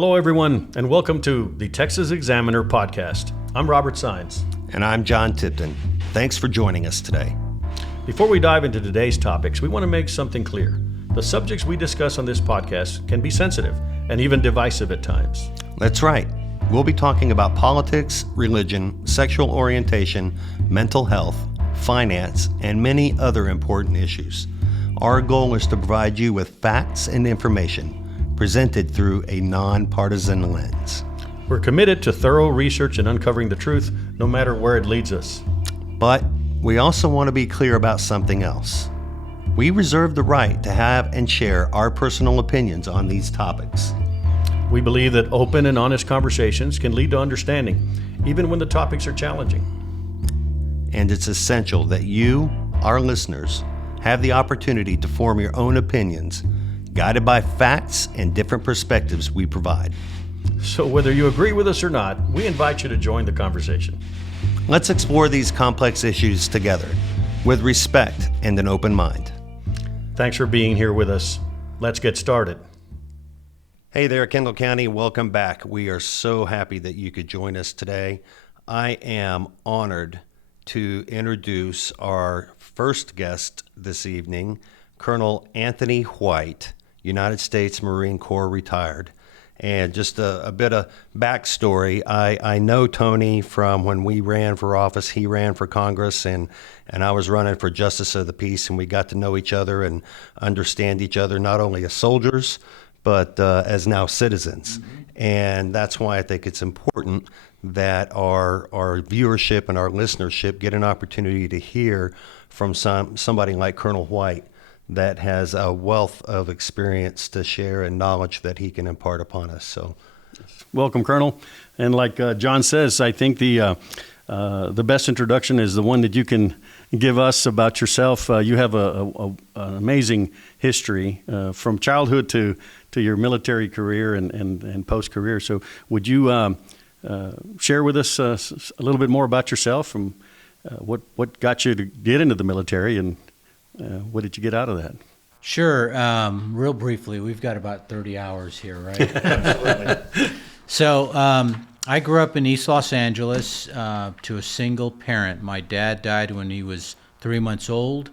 Hello, everyone, and welcome to the Texas Examiner podcast. I'm Robert Saenz. And I'm Jon Tipton. Thanks for joining us today. Before we dive into today's topics, we want to make something clear. The subjects we discuss on this podcast can be sensitive and even divisive at times. That's right. We'll be talking about politics, religion, sexual orientation, mental health, finance, and many other important issues. Our goal is to provide you with facts and information presented through a nonpartisan lens. We're committed to thorough research and uncovering the truth, no matter where it leads us. But we also want to be clear about something else. We reserve the right to have and share our personal opinions on these topics. We believe that open and honest conversations can lead to understanding, even when the topics are challenging. And it's essential that you, our listeners, have the opportunity to form your own opinions, guided by facts and different perspectives we provide. So whether you agree with us or not, we invite you to join the conversation. Let's explore these complex issues together with respect and an open mind. Thanks for being here with us. Let's get started. Hey there, Kendall County. Welcome back. We are so happy that you could join us today. I am honored to introduce our first guest this evening, Colonel Anthony White, United States Marine Corps retired. And just a bit of backstory, I know Tony from when we ran for office. He ran for Congress, and I was running for Justice of the Peace, and we got to know each other and understand each other, not only as soldiers, but as now citizens. Mm-hmm. And that's why I think it's important that our viewership and our listenership get an opportunity to hear from somebody like Colonel White that has a wealth of experience to share and knowledge that he can impart upon us. So, welcome, Colonel. And like John says, I think the best introduction is the one that you can give us about yourself. You have an amazing history from childhood to your military career and post-career. So would you share with us a little bit more about yourself and what got you to get into the military, and what did you get out of that? Sure. Real briefly, we've got about 30 hours here, right? Absolutely. So I grew up in East Los Angeles to a single parent. My dad died when he was 3 months old,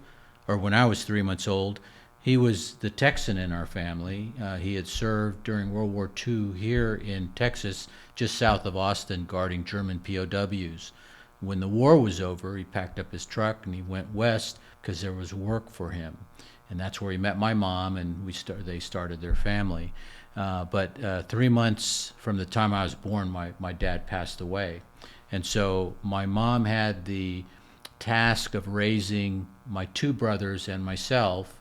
or when I was 3 months old. He was the Texan in our family. He had served during World War II here in Texas, just south of Austin, guarding German POWs. When the war was over, he packed up his truck and he went west because there was work for him. And that's where he met my mom, and they started their family. But 3 months from the time I was born, my dad passed away. And so my mom had the task of raising my two brothers and myself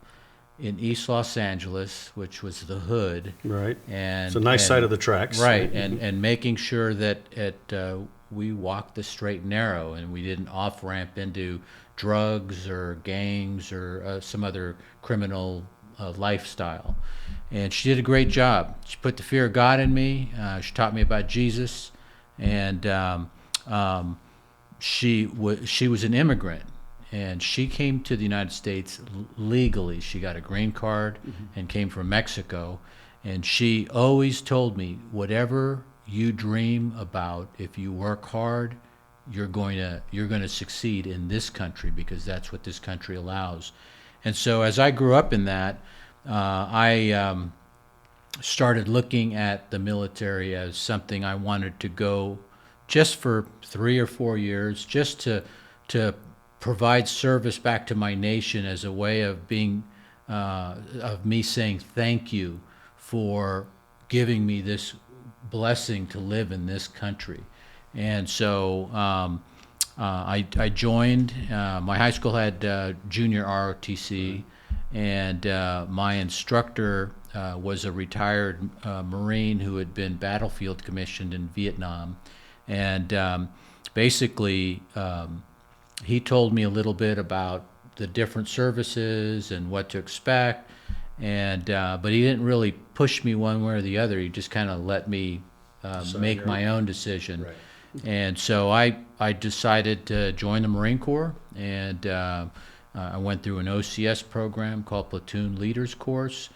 in East Los Angeles, which was the hood. Right. And it's a nice side of the tracks. Right. And making sure that we walked the straight and narrow, and we didn't off-ramp into drugs or gangs or some other criminal lifestyle. And she did a great job. She put the fear of God in me. She taught me about Jesus, and she was an immigrant, and she came to the United States legally. She got a green card and came from Mexico, and she always told me, whatever you dream about, if you work hard, you're going to succeed in this country, because that's what this country allows. And so as I grew up in that, I started looking at the military as something I wanted to go just for 3 or 4 years, just to provide service back to my nation as a way of of me saying thank you for giving me this blessing to live in this country. And so I joined. My high school had junior ROTC, and my instructor was a retired Marine who had been battlefield commissioned in Vietnam. And basically, he told me a little bit about the different services and what to expect. And but he didn't really push me one way or the other. He just kind of let me make my own decision. Right. And so I decided to join the Marine Corps, and I went through an OCS program called Platoon Leaders Course.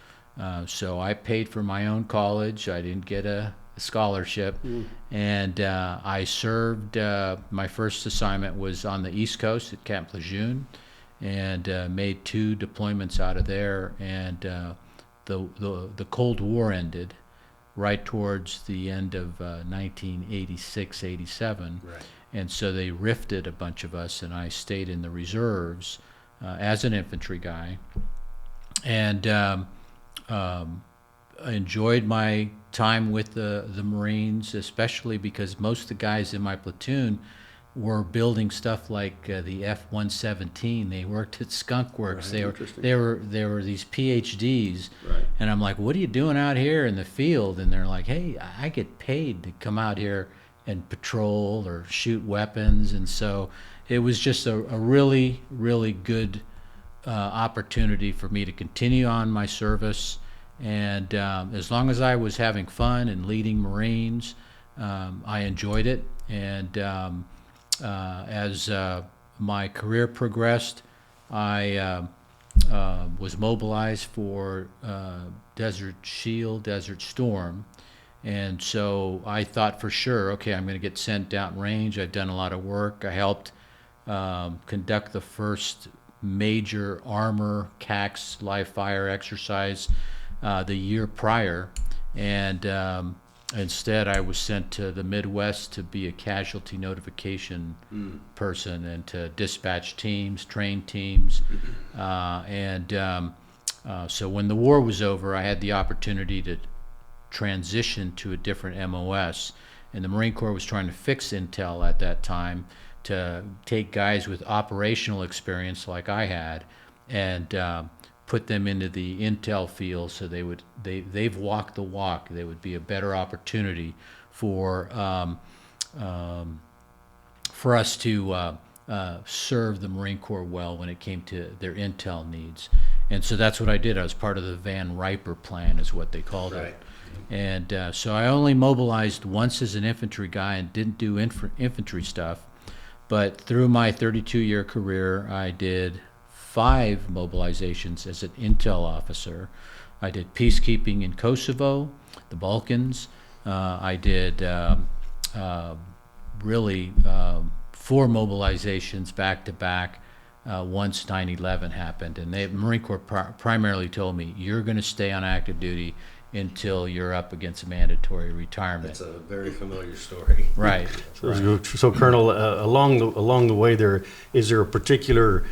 So I paid for my own college. I didn't get a scholarship. And I served, my first assignment was on the East Coast at Camp Lejeune, and made 2 deployments out of there. And the Cold War ended right towards the end of 1986, 87. Right. And so they rifted a bunch of us, and I stayed in the reserves as an infantry guy. And I enjoyed my time with the Marines, especially because most of the guys in my platoon were building stuff like the F-117. They worked at Skunk Works. Right, They were these PhDs. Right. And I'm like, what are you doing out here in the field? And they're like, hey, I get paid to come out here and patrol or shoot weapons. And so it was just a really, really good opportunity for me to continue on my service. And as long as I was having fun and leading Marines, I enjoyed it. And as my career progressed, I was mobilized for Desert Shield, Desert Storm. And so I thought for sure, okay, I'm going to get sent downrange. I've done a lot of work. I helped conduct the first major armor CAX live fire exercise the year prior. And instead, I was sent to the Midwest to be a casualty notification person and to dispatch teams, train teams. So when the war was over, I had the opportunity to transition to a different MOS. And the Marine Corps was trying to fix intel at that time to take guys with operational experience like I had and put them into the intel field so they've walked the walk. They would be a better opportunity for us to serve the Marine Corps well when it came to their intel needs. And so that's what I did. I was part of the Van Riper plan is what they called it. And so I only mobilized once as an infantry guy and didn't do infantry stuff. But through my 32-year career, I did 5 mobilizations as an intel officer. I did peacekeeping in Kosovo, the Balkans. I did really 4 mobilizations back to back once 9/11 happened. And the Marine Corps primarily told me, you're going to stay on active duty until you're up against mandatory retirement. That's a very familiar story. Right. So Colonel, along the way there, is there a particular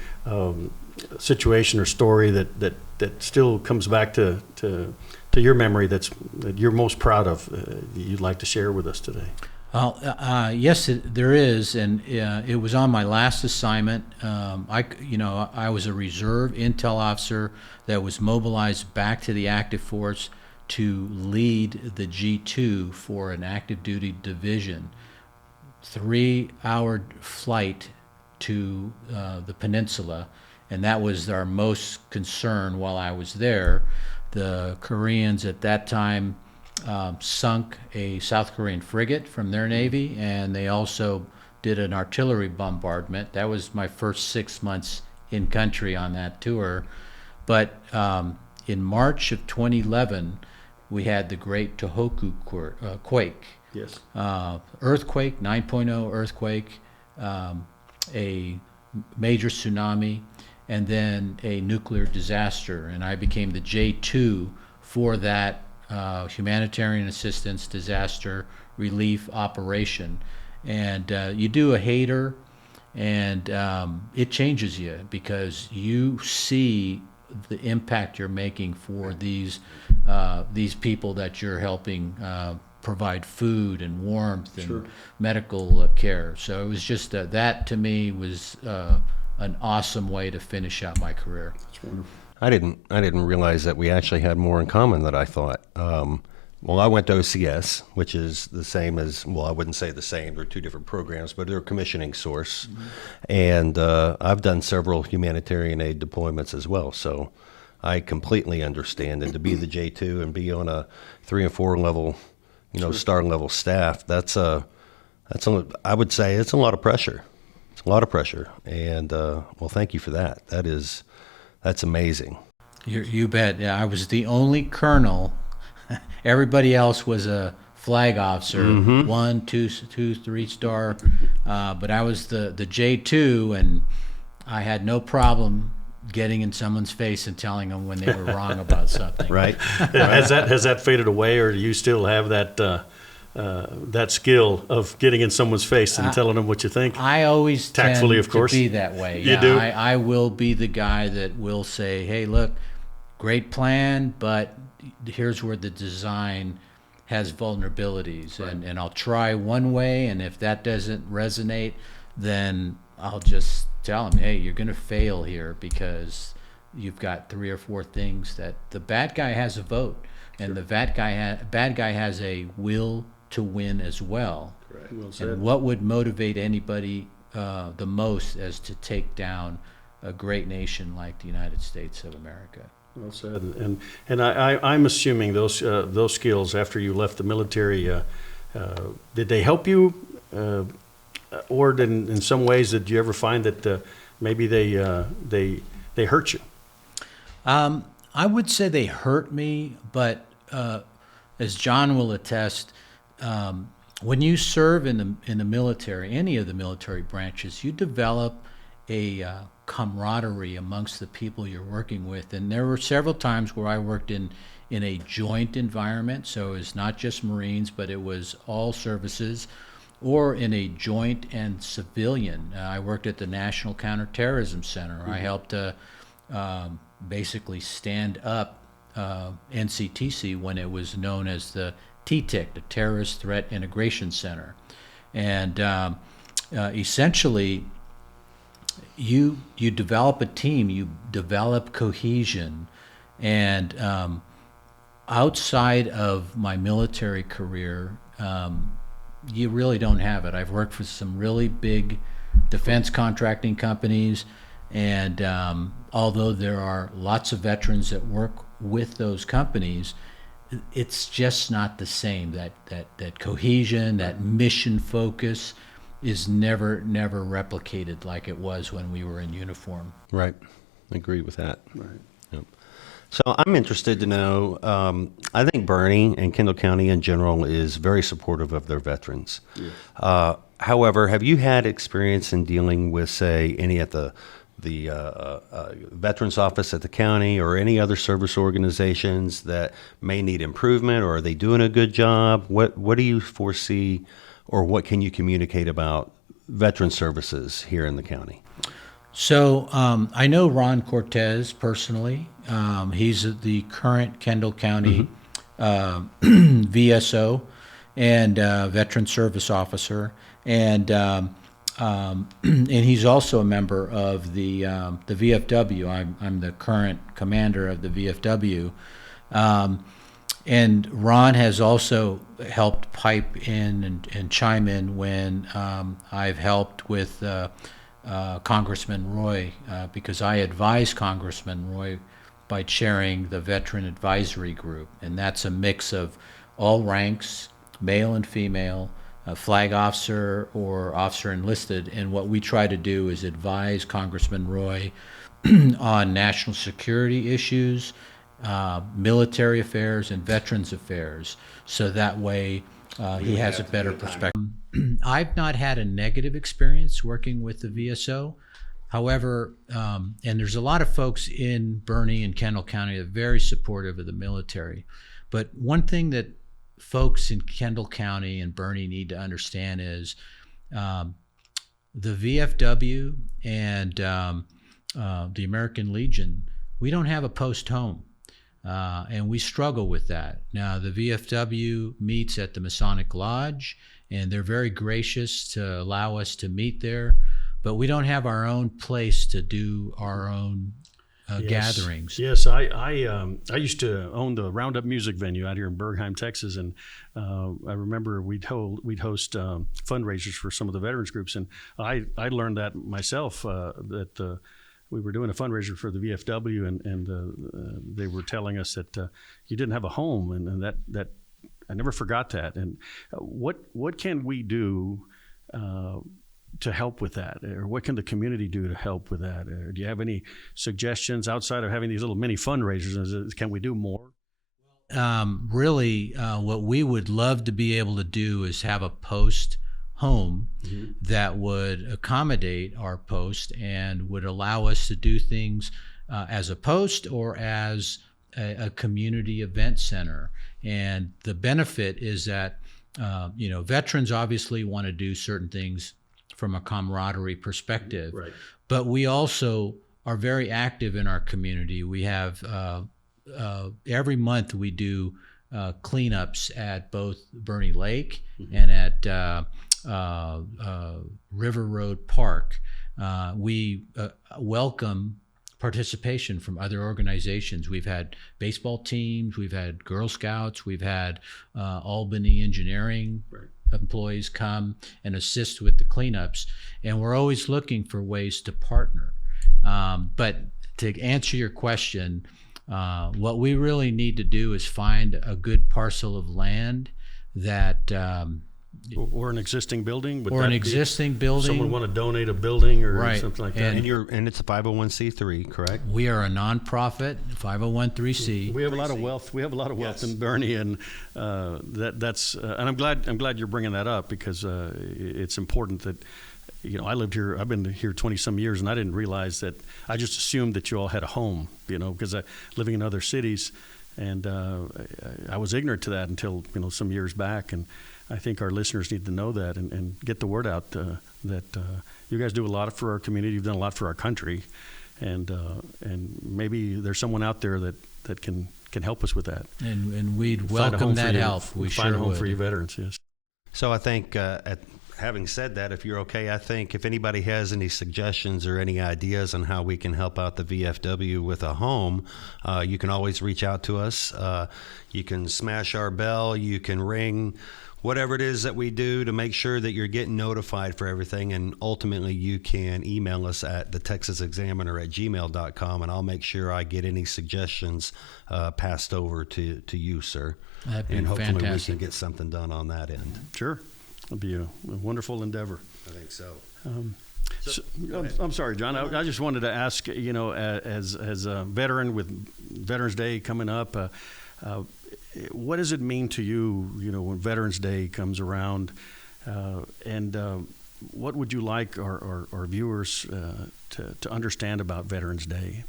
situation or story that still comes back to your memory that you're most proud of, you'd like to share with us today? Yes, there is, and it was on my last assignment. I was a reserve intel officer that was mobilized back to the active force to lead the G2 for an active duty division. 3-hour flight to the peninsula, and that was our most concern while I was there. The Koreans at that time sunk a South Korean frigate from their Navy, and they also did an artillery bombardment. That was my first 6 months in country on that tour. But in March of 2011, we had the Great Tohoku quake. Yes. Earthquake, 9.0 earthquake, a major tsunami, and then a nuclear disaster. And I became the J2 for that humanitarian assistance disaster relief operation. And you do a hater, and it changes you because you see the impact you're making for these people that you're helping provide food and warmth and Sure. medical care. So it was just that to me was an awesome way to finish out my career. That's wonderful. I didn't realize that we actually had more in common than I thought. Well, I went to OCS, which is the same as, well, I wouldn't say the same. They're 2 different programs, but they're a commissioning source. Mm-hmm. And I've done several humanitarian aid deployments as well. So I completely understand. And to be the J2 and be on a 3 and 4 level, Sure. star level staff, I would say it's a lot of pressure. It's a lot of pressure. And well, thank you for that. That's amazing. You bet. Yeah, I was the only colonel. Everybody else was a flag officer, 1, 2, 3-star, but I was the J2, and I had no problem getting in someone's face and telling them when they were wrong about something. Right. Has that faded away, or do you still have that skill of getting in someone's face and telling them what you think? I always Tactfully, tend of course. to be that way. You do? I will be the guy that will say, hey, look, great plan, but here's where the design has vulnerabilities. Right. And I'll try one way, and if that doesn't resonate, then I'll just tell them, hey, you're going to fail here because you've got 3 or 4 things that the bad guy has a vote, and the bad guy has a will to win as well. Correct. Well said. And what would motivate anybody the most as to take down a great nation like the United States of America? Well said. And I'm assuming those skills after you left the military, did they help you, or in some ways did you ever find that maybe they hurt you? I would say they hurt me, but as John will attest, when you serve in the military, any of the military branches, you develop a camaraderie amongst the people you're working with. And there were several times where I worked in a joint environment, so it's not just Marines, but it was all services, or in a joint and civilian. I worked at the National Counterterrorism Center. I helped basically stand up NCTC when it was known as the TTIC, the Terrorist Threat Integration Center. And essentially, you develop a team, you develop cohesion, and outside of my military career, you really don't have it. I've worked for some really big defense contracting companies, and although there are lots of veterans that work with those companies, it's just not the same. That cohesion, that mission focus is never replicated like it was when we were in uniform. Right. I agree with that. Right. Yep. So I'm interested to know, I think Bernie and Kendall County in general is very supportive of their veterans. Yeah. However, have you had experience in dealing with, say, any at the Veterans Office at the county or any other service organizations that may need improvement, or are they doing a good job? What do you foresee, or what can you communicate about veteran services here in the county? So I know Ron Cortez personally. He's the current Kendall County VSO and Veteran Service Officer, and he's also a member of the VFW. I'm the current commander of the VFW, and Ron has also helped pipe in and chime in when I've helped with Congressman Roy, because I advise Congressman Roy by chairing the Veteran Advisory Group, and that's a mix of all ranks, male and female, flag officer or officer enlisted. And what we try to do is advise Congressman Roy on national security issues, military affairs, and veterans affairs, so that way he has a better perspective. I've not had a negative experience working with the VSO. However, and there's a lot of folks in Bernie and Kendall County that are very supportive of the military. But one thing that folks in Kendall County and Bernie need to understand is the VFW and the American Legion, we don't have a post home. And we struggle with that. Now, the VFW meets at the Masonic Lodge, and they're very gracious to allow us to meet there, but we don't have our own place to do our own gatherings. Yes, I used to own the Roundup Music venue out here in Bergheim, Texas, and I remember we'd host fundraisers for some of the veterans groups, and I learned that myself, that we were doing a fundraiser for the VFW, and they were telling us that you didn't have a home, and that I never forgot that. And what can we do to help with that, or what can the community do to help with that? Do you have any suggestions outside of having these little mini fundraisers? Can we do more? really, what we would love to be able to do is have a post home that would accommodate our post and would allow us to do things as a post or as a community event center. And the benefit is that, veterans obviously want to do certain things from a camaraderie perspective, Right. but we also are very active in our community. We have every month we do cleanups at both Bernie Lake and at River Road Park. We welcome participation from other organizations. We've had baseball teams, we've had Girl Scouts, we've had Albany Engineering employees come and assist with the cleanups, and we're always looking for ways to partner. But to answer your question, what we really need to do is find a good parcel of land that Or an existing building? Would or that an be- existing building. Someone want to donate a building or Right. something like that? And it's a 501c3, correct? We are a nonprofit, 501(c)(3). We have a lot of wealth. We have a lot of wealth in Bernie, and that's. And I'm glad you're bringing that up because it's important that. I lived here. I've been here 20 some years, and I didn't realize that. I just assumed that you all had a home. Because living in other cities, and I was ignorant to that until some years back. And I think our listeners need to know that and get the word out that you guys do a lot for our community. You've done a lot for our country, and maybe there's someone out there that can help us with that. And we'd Find a welcome home for that you. help. We Find sure a home would. for you veterans. Yes. So I think, having said that, if you're okay, I think if anybody has any suggestions or any ideas on how we can help out the VFW with a home, you can always reach out to us. You can smash our bell. You can ring. Whatever it is that we do to make sure that you're getting notified for everything. And ultimately, you can email us at thetexasexaminer@gmail.com, and I'll make sure I get any suggestions passed over to you, sir. That'd be and hopefully we fantastic. can get something done on that end. Sure. It'll be a wonderful endeavor. I think so. So, I'm sorry, John. I just wanted to ask, as a veteran with Veterans Day coming up, what does it mean to you, when Veterans Day comes around, and what would you like our viewers to understand about Veterans Day?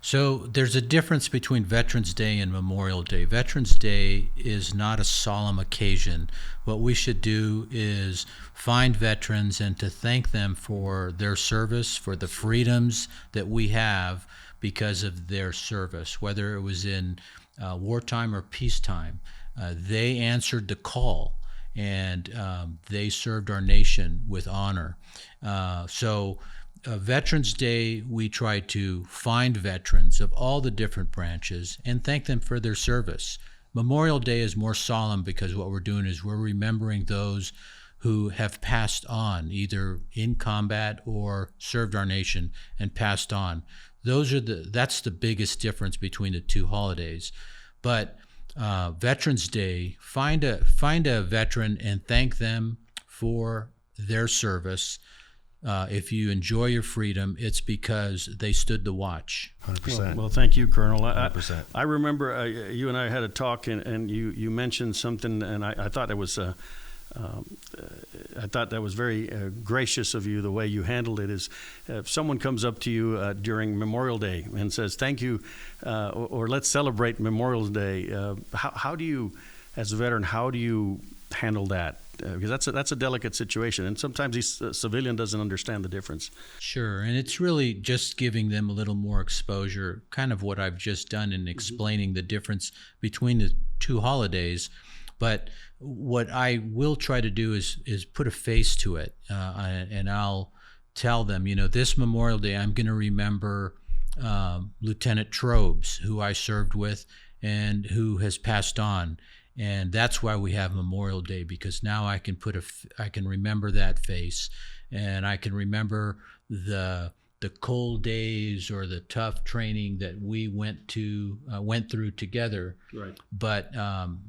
So there's a difference between Veterans Day and Memorial Day. Veterans Day is not a solemn occasion. What we should do is find veterans and to thank them for their service, for the freedoms that we have because of their service, whether it was in wartime or peacetime. They answered the call, and they served our nation with honor. Veterans Day, we try to find veterans of all the different branches and thank them for their service. Memorial Day is more solemn because what we're doing is we're remembering those who have passed on, either in combat or served our nation and passed on. That's the biggest difference between the two holidays. But Veterans Day, find a veteran and thank them for their service. If you enjoy your freedom, it's because they stood the watch. 100%. Well, thank you, Colonel. 100%. I remember you and I had a talk, and you mentioned something, and I thought it was. I thought that was very gracious of you. The way you handled it is, if someone comes up to you during Memorial Day and says "Thank you," or "Let's celebrate Memorial Day," how do you, as a veteran, how do you handle that? Because that's a delicate situation, and sometimes the civilian doesn't understand the difference. Sure, and it's really just giving them a little more exposure, kind of what I've just done in explaining the difference between the two holidays. But what I will try to do is put a face to it, and I'll tell them, this Memorial Day, I'm going to remember Lieutenant Trobes, who I served with and who has passed on. And that's why we have Memorial Day, because now I can I can remember that face, and I can remember the cold days or the tough training that we went through together. Right. But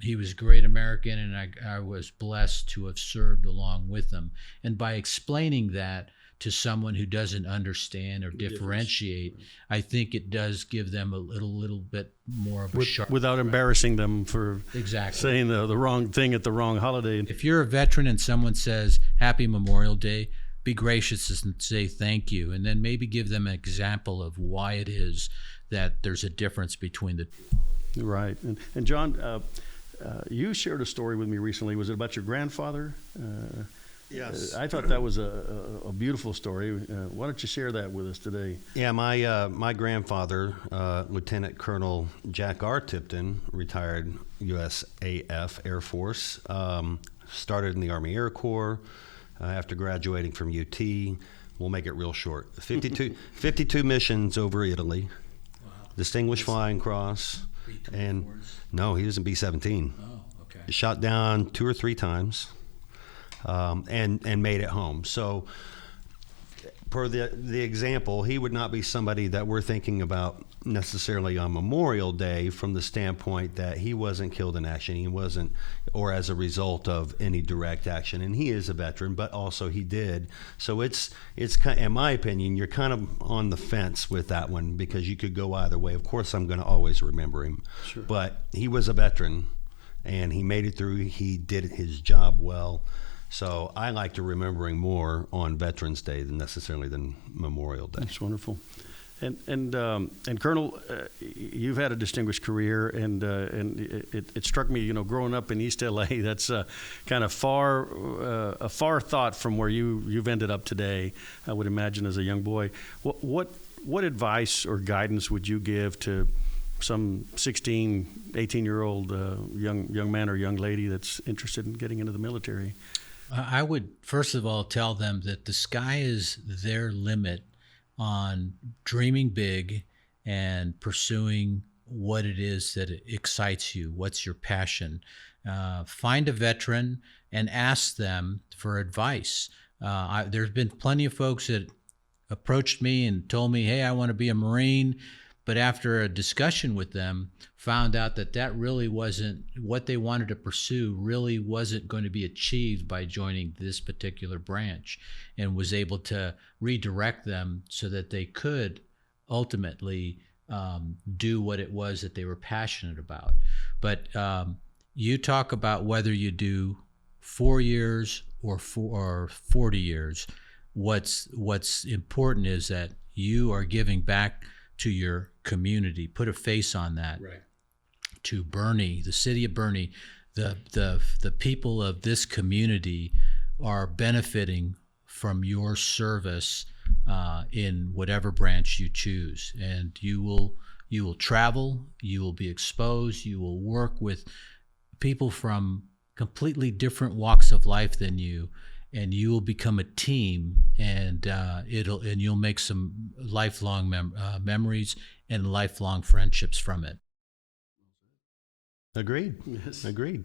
he was a great American, and I was blessed to have served along with him. And by explaining that to someone who doesn't understand or differentiate, I think it does give them a little bit more of a sharp. Without embarrassing them for Exactly. saying the wrong thing at the wrong holiday. If you're a veteran and someone says Happy Memorial Day, be gracious and say thank you, and then maybe give them an example of why it is that there's a difference between the two. Right. And John, you shared a story with me recently. Was it about your grandfather? Yes. I thought that was a beautiful story. Why don't you share that with us today? Yeah, my grandfather, Lieutenant Colonel Jack R. Tipton, retired USAF Air Force, started in the Army Air Corps after graduating from UT. We'll make it real short. 52 missions over Italy, Distinguished Flying Cross, and no, he was in B-17. Oh, okay. Shot down 2 or 3 times. And made it home. So, per the example, he would not be somebody that we're thinking about necessarily on Memorial Day from the standpoint that he wasn't killed in action, he wasn't, or as a result of any direct action. And he is a veteran, but also he did. So it's kind, in my opinion, you're kind of on the fence with that one because you could go either way. Of course, I'm going to always remember him, Sure. But he was a veteran, and he made it through. He did his job well. So I like to remembering more on Veterans Day than necessarily than Memorial Day. That's wonderful. And Colonel, you've had a distinguished career, and it struck me, growing up in East LA, that's kind of a far thought from where you've ended up today. I would imagine as a young boy. What advice or guidance would you give to some 16, 18-year-old young man or young lady that's interested in getting into the military? I would first of all tell them that the sky is their limit on dreaming big and pursuing what it is that excites you. What's your passion? Find a veteran and ask them for advice. There's been plenty of folks that approached me and told me, hey, I want to be a Marine. But after a discussion with them, found out that really wasn't what they wanted to pursue, really wasn't going to be achieved by joining this particular branch, and was able to redirect them so that they could ultimately do what it was that they were passionate about. But you talk about whether you do 4 years or 40 years. What's important is that you are giving back to your community. Put a face on that. Right. To Bernie, the city of Bernie, the people of this community are benefiting from your service in whatever branch you choose, and you will travel, you will be exposed, you will work with people from completely different walks of life than you, and you will become a team, and you'll make some lifelong memories and lifelong friendships from it. Agreed. Yes. Agreed.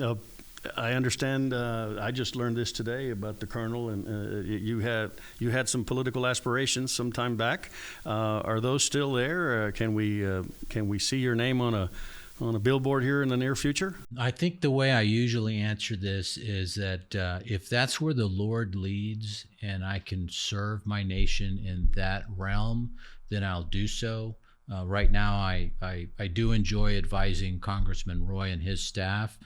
I understand. I just learned this today about the colonel, and you had some political aspirations some time back. Are those still there? Can we see your name on a billboard here in the near future? I think the way I usually answer this is that if that's where the Lord leads and I can serve my nation in that realm, then I'll do so. Right now, I do enjoy advising Congressman Roy and his staff.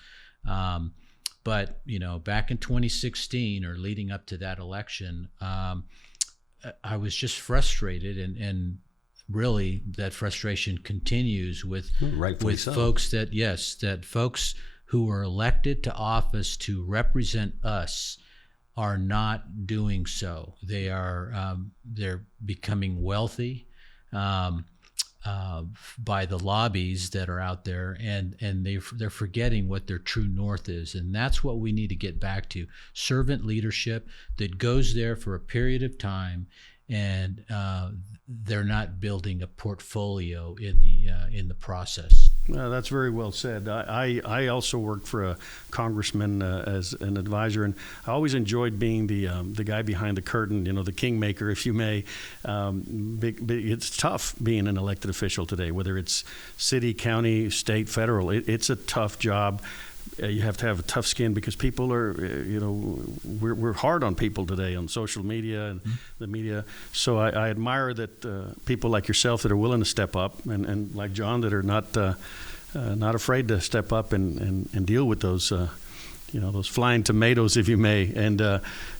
But, back in 2016 or leading up to that election, I was just frustrated, and really that frustration continues with so. folks that folks who are elected to office to represent us are not doing so. They're becoming wealthy by the lobbies that are out there, and they're forgetting what their true north is, and that's what we need to get back to: servant leadership that goes there for a period of time, and they're not building a portfolio in the process. That's very well said. I also worked for a congressman as an advisor, and I always enjoyed being the guy behind the curtain, the kingmaker, if you may. It's tough being an elected official today, whether it's city, county, state, federal. It's a tough job. you have to have a tough skin because people are, we're hard on people today on social media and the media. So I admire that people like yourself that are willing to step up, and like Jon that are not afraid to step up and deal with those. Those flying tomatoes, if you may, and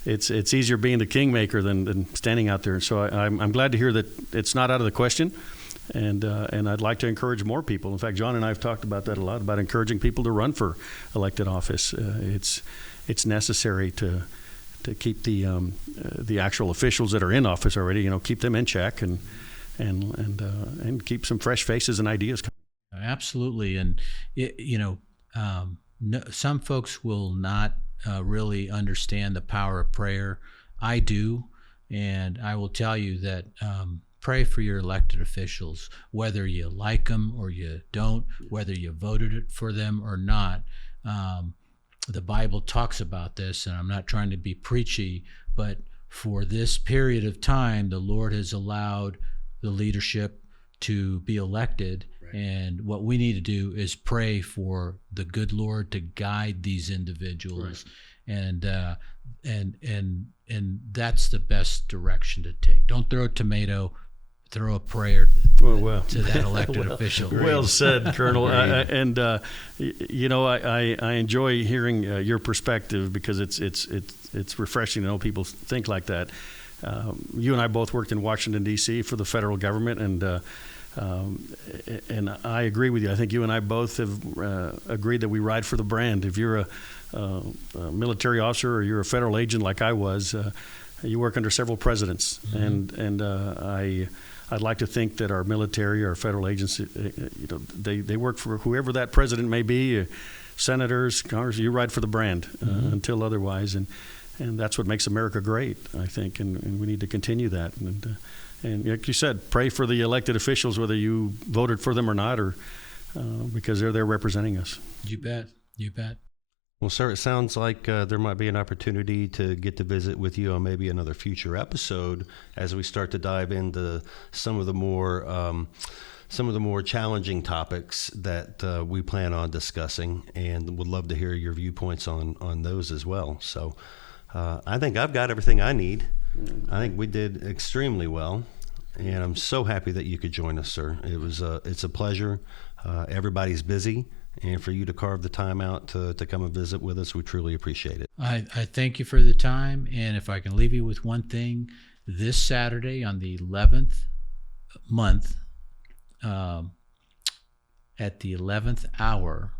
it's easier being the kingmaker than standing out there. So I'm glad to hear that it's not out of the question, and I'd like to encourage more people. In fact, Jon and I have talked about that a lot, about encouraging people to run for elected office. It's necessary to keep the actual officials that are in office already, keep them in check and keep some fresh faces and ideas coming. Absolutely, and no, some folks will not really understand the power of prayer. I do, and I will tell you that pray for your elected officials, whether you like them or you don't, whether you voted for them or not. The Bible talks about this, and I'm not trying to be preachy, but for this period of time, the Lord has allowed the leadership to be elected. And what we need to do is pray for the good Lord to guide these individuals, and that's the best direction to take. Don't throw a tomato, throw a prayer to that elected official. Well said, Colonel. I enjoy hearing your perspective because it's refreshing to know people think like that. You and I both worked in Washington D.C. for the federal government, and I agree with you. I think you and I both have agreed that we ride for the brand. If you're a military officer or you're a federal agent like I was, you work under several presidents, and I'd like to think that our military, our federal agents, they work for whoever that president may be, senators, Congress. You ride for the brand until otherwise, and that's what makes America great, I think, and we need to continue that. And like you said, pray for the elected officials, whether you voted for them or not, or because they're there representing us. You bet. You bet. Well, sir, it sounds like there might be an opportunity to get to visit with you on maybe another future episode as we start to dive into some of the more challenging topics that we plan on discussing, and would love to hear your viewpoints on those as well. So I think I've got everything I need. I think we did extremely well, and I'm so happy that you could join us, sir. It's a pleasure. Everybody's busy, and for you to carve the time out to come and visit with us, we truly appreciate it. I thank you for the time, and if I can leave you with one thing, this Saturday on the 11th month, at the 11th hour,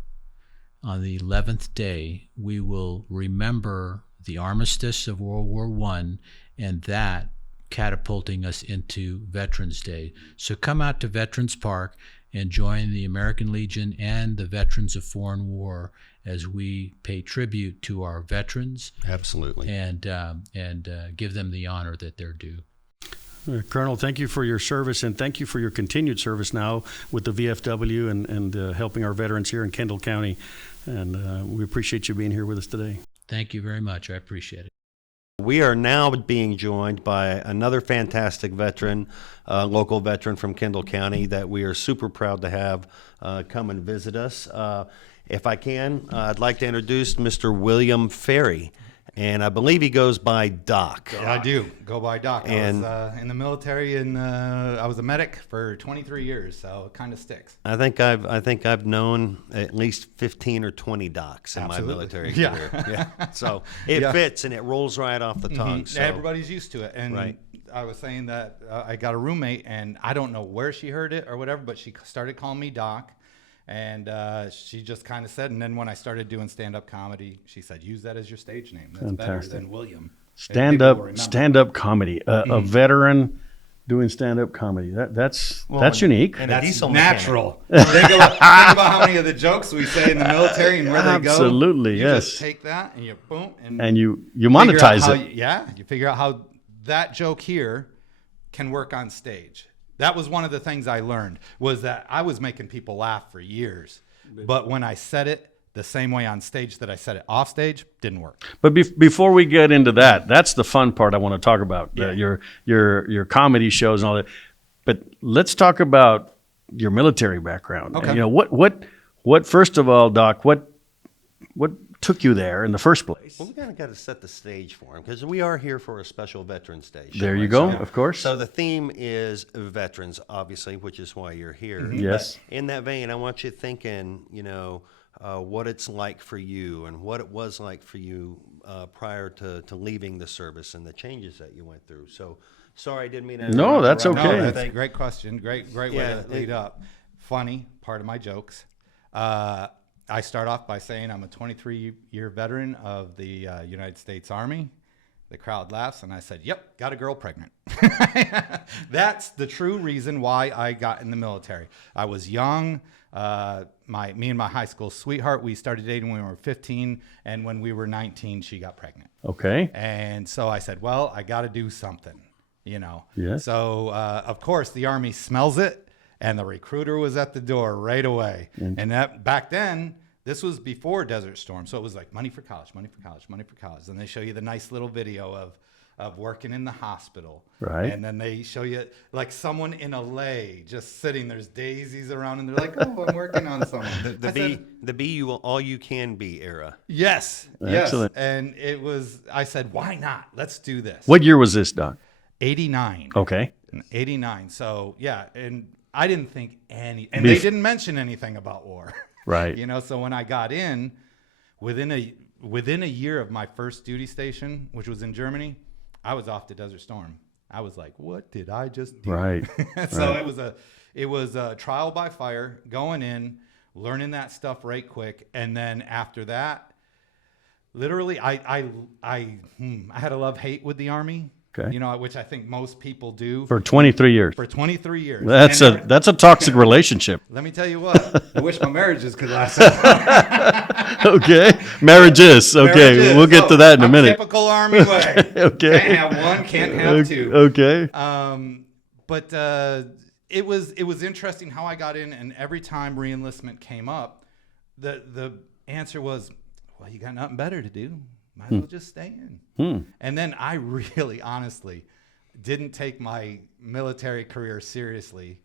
on the 11th day, we will remember the armistice of World War I, and that catapulting us into Veterans Day. So come out to Veterans Park and join the American Legion and the Veterans of Foreign War as we pay tribute to our veterans. Absolutely. And give them the honor that they're due. Colonel, thank you for your service, and thank you for your continued service now with the VFW and helping our veterans here in Kendall County. And we appreciate you being here with us today. Thank you very much. I appreciate it. We are now being joined by another fantastic veteran, local veteran from Kendall County that we are super proud to have come and visit us. If I can, I'd like to introduce Mr. William Ferry. And I believe he goes by Doc. Yeah, I do go by Doc. And I was in the military, and I was a medic for 23 years, so it kind of sticks. I think I've known at least 15 or 20 Docs in Absolutely. my military Yeah. career. Yeah, so it fits and it rolls right off the tongue. So. Everybody's used to it, and Right. I was saying that I got a roommate, and I don't know where she heard it or whatever, but she started calling me Doc. And she just kind of said, and then when I started doing stand-up comedy, she said, use that as your stage name. That's better than William. Stand-up comedy. A veteran doing stand-up comedy. That's unique. And that's natural. Think about how many of the jokes we say in the military and where they go. Absolutely, you yes. Just take that and you boom. And you monetize it. You figure out how that joke here can work on stage. That was one of the things I learned, was that I was making people laugh for years. But when I said it the same way on stage that I said it off stage, didn't work. But before we get into that, that's the fun part I want to talk about, your comedy shows and all that. But let's talk about your military background. Okay. And, what first of all, Doc, what what took you there in the first place? Well, we kind of got to set the stage for him because we are here for a special Veterans Day show, There you right? go, So- of course. So the theme is veterans, obviously, which is why you're here. Yes. But in that vein, I want you thinking, what it's like for you and what it was like for you prior to leaving the service and the changes that you went through. So, sorry, I didn't mean to. No, that's interrupt. okay. No, I that's a great question. Great way Yeah, to lead up. Funny part of my jokes. I start off by saying I'm a 23-year veteran of the United States Army. The crowd laughs, and I said, "Yep, got a girl pregnant." That's the true reason why I got in the military. I was young. Me and my high school sweetheart, we started dating when we were 15, and when we were 19, she got pregnant. Okay. And so I said, well, I got to do something, Yes. So, of course, the Army smells it, and the recruiter was at the door right away. And that back then, this was before Desert Storm. So it was like money for college, money for college, money for college. And they show you the nice little video of working in the hospital. Right. And then they show you like someone in a lay just sitting. There's daisies around, and they're like, oh, I'm working on something. The be you all you can be era. Yes. Excellent. Yes. And I said, why not? Let's do this. What year was this, Doc? 89. Okay. 89. So yeah, and I didn't think and Bef- they didn't mention anything about war. Right. So when I got in, within a year of my first duty station, which was in Germany, I was off to Desert Storm. I was like, what did I just do? Right. So it was a trial by fire, going in, learning that stuff right quick, and then after that, literally I had a love-hate with the Army. Okay. Which I think most people do. For 23 years. For 23 years. That's a toxic relationship. Let me tell you what. I wish my marriages could last that long. Okay. Marriages. Okay. Marriages. We'll get to that in a minute. Typical Army way. Okay. Can't have one, can't have two. Okay. But it was interesting how I got in, and every time reenlistment came up, the answer was, well, you got nothing better to do. Might as well just stay in. And then I really, honestly, didn't take my military career seriously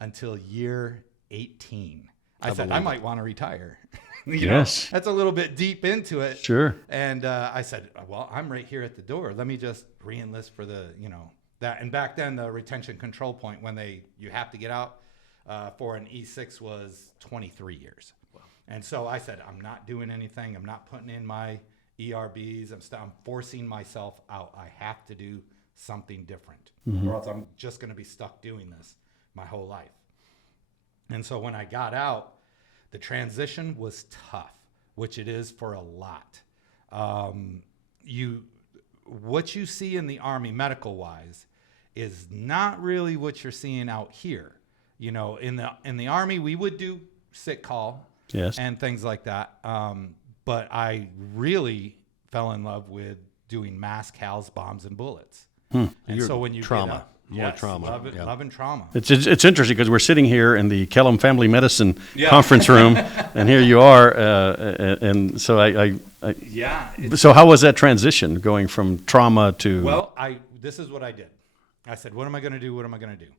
until year 18. I said, I might want to retire. Yes. That's a little bit deep into it. Sure. And I said, well, I'm right here at the door. Let me just re-enlist for that. And back then, the retention control point when you have to get out for an E6 was 23 years. Wow. And so I said, I'm not doing anything. I'm not putting in my ERBs. I'm forcing myself out. I have to do something different, or else I'm just going to be stuck doing this my whole life. And so when I got out, the transition was tough, which it is for a lot. What you see in the Army medical wise is not really what you're seeing out here. In the Army, we would do sick call Yes. and things like that. But I really fell in love with doing mass cals, bombs, and bullets. And so when you trauma. get up, More trauma. love and trauma. It's interesting because we're sitting here in the Kellum Family Medicine conference room, and here you are, and so So how was that transition going from trauma to? Well, this is what I did. I said, what am I going to do? What am I going to do?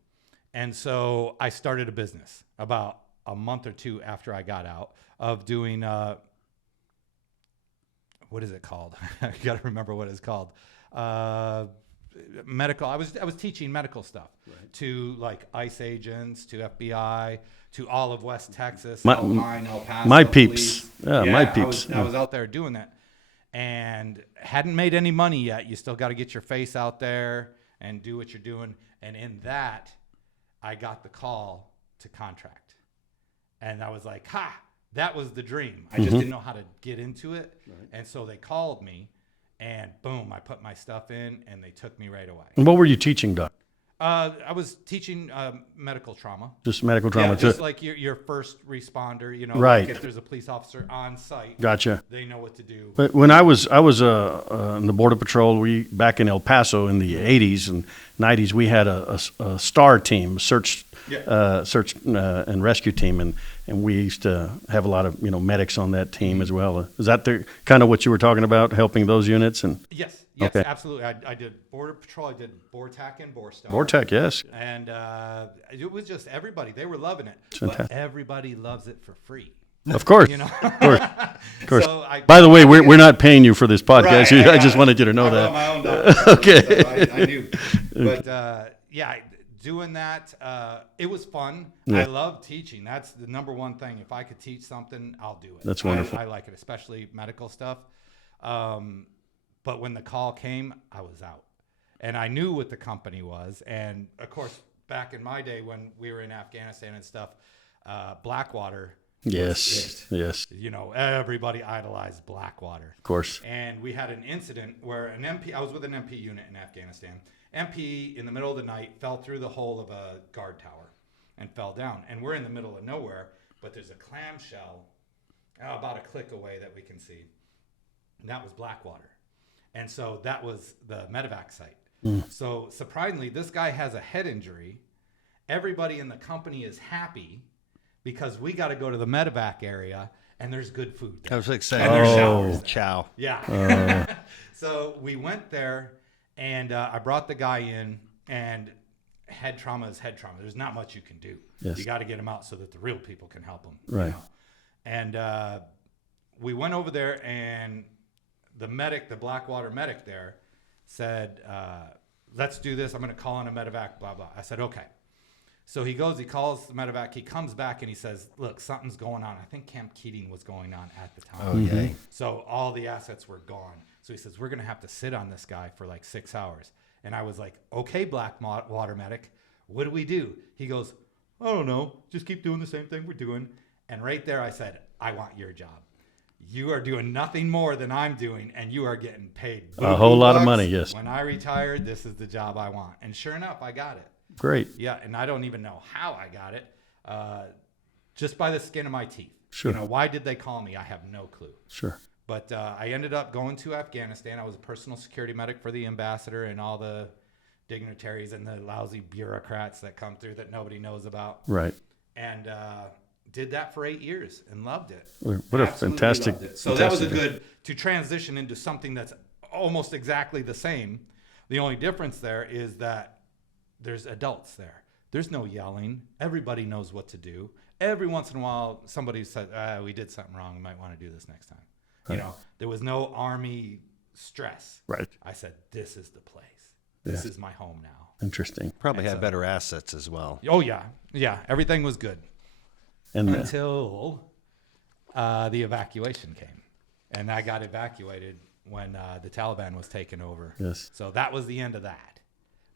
And so I started a business about a month or two after I got out of doing, what is it called? I got to remember what it's called. Medical. I was teaching medical stuff to like ICE agents, to FBI, to all of West Texas, Alpine, El Paso, my police. peeps. Yeah, my peeps. I was out there doing that, and hadn't made any money yet. You still got to get your face out there and do what you're doing. And in that, I got the call to contract, and I was like, "Ha! That was the dream." I just didn't know how to get into it, and so they called me. And boom, I put my stuff in, and they took me right away. And what were you teaching, Doc? I was teaching medical trauma. Just medical trauma, Yeah, too. just like your first responder, Right. like if there's a police officer on site, Gotcha. they know what to do. But when I was in the Border Patrol, we back in El Paso in the 80s and 90s, we had a STAR team, search and rescue team, and we used to have a lot of medics on that team as well. Is that the kind of what you were talking about, helping those units? And Yes, Okay. absolutely. I did Border Patrol, I did BORTAC and BORSTAR. Vortec, yes. And it was just everybody. They were loving it. Fantastic. But everybody loves it for free. Of course. You know? Of course. Of course. So By the way, we're not paying you for this podcast. Right, I just wanted you to know I that. wrote my own document, Okay. so I knew. But yeah, doing that, it was fun. Yeah. I love teaching. That's the number one thing. If I could teach something, I'll do it. That's wonderful. I like it, especially medical stuff. But when the call came, I was out. And I knew what the company was. And of course, back in my day when we were in Afghanistan and stuff, Blackwater. Yes. Yes. You know, everybody idolized Blackwater. Of course. And we had an incident where an MP, I was with an MP unit in Afghanistan. MP in the middle of the night fell through the hole of a guard tower and fell down. And we're in the middle of nowhere, but there's a clamshell about a click away that we can see. And that was Blackwater. And so that was the medevac site. So surprisingly, this guy has a head injury. Everybody in the company is happy because we got to go to the medevac area and there's good food there. I was like And saying, there's showers there. chow. Yeah. So we went there and I brought the guy in, and head trauma is head trauma. There's not much you can do. Yes. You got to get him out so that the real people can help him. Right. You know? And we went over there, and the medic, the Blackwater medic there, said, let's do this. I'm going to call in a medevac, blah, blah. I said, okay. So he goes, he calls the medevac. He comes back and he says, look, something's going on. I think Camp Keating was going on at the time. Okay. So all the assets were gone. So he says, we're going to have to sit on this guy for like 6 hours. And I was like, okay, Blackwater medic, what do we do? He goes, I don't know. Just keep doing the same thing we're doing. And right there I said, I want your job. You are doing nothing more than I'm doing, and you are getting paid A whole lot of bucks. money, yes. When I retired, this is the job I want. And sure enough, I got it. Great. Yeah, and I don't even know how I got it. Just by the skin of my teeth. Sure. You know, why did they call me? I have no clue. Sure. But I ended up going to Afghanistan. I was a personal security medic for the ambassador and all the dignitaries and the lousy bureaucrats that come through that nobody knows about. Right. And did that for 8 years and loved it. What a Absolutely fantastic. loved it. So that was a fantastic- good to transition into something that's almost exactly the same. The only difference there is that there's adults there. There's no yelling. Everybody knows what to do. Every once in a while, somebody said, we did something wrong. We might want to do this next time. You know, there was no army stress. Right. I said, this is the place. This Yeah. is my home now. Interesting. Probably And had so- better assets as well. Oh, yeah. Yeah. Everything was good And until the evacuation came. And I got evacuated when the Taliban was taken over. yes. So that was the end of that.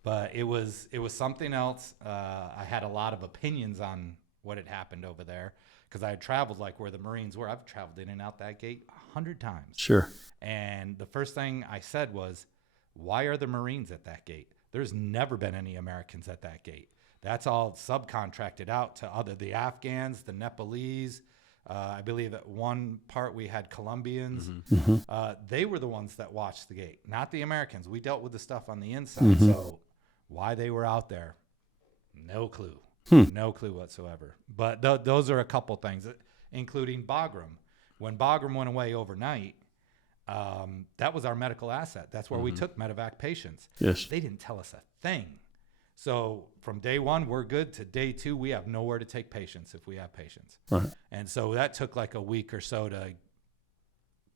But it was something else. I had a lot of opinions on what had happened over there because I had traveled like where the Marines were. I've traveled in and out that gate 100 times. Sure. And the first thing I said was, why are the Marines at that gate? There's never been any Americans at that gate. That's all subcontracted out to the Afghans, the Nepalese. I believe at one part we had Colombians. They were the ones that watched the gate, not the Americans. We dealt with the stuff on the inside. So why they were out there, no clue. No clue whatsoever. But those are a couple things, including Bagram. When Bagram went away overnight, that was our medical asset. That's where we took medevac patients. Yes. They didn't tell us a thing. So from day one, we're good, to day two, we have nowhere to take patients if we have patients. Right. And so that took like a week or so to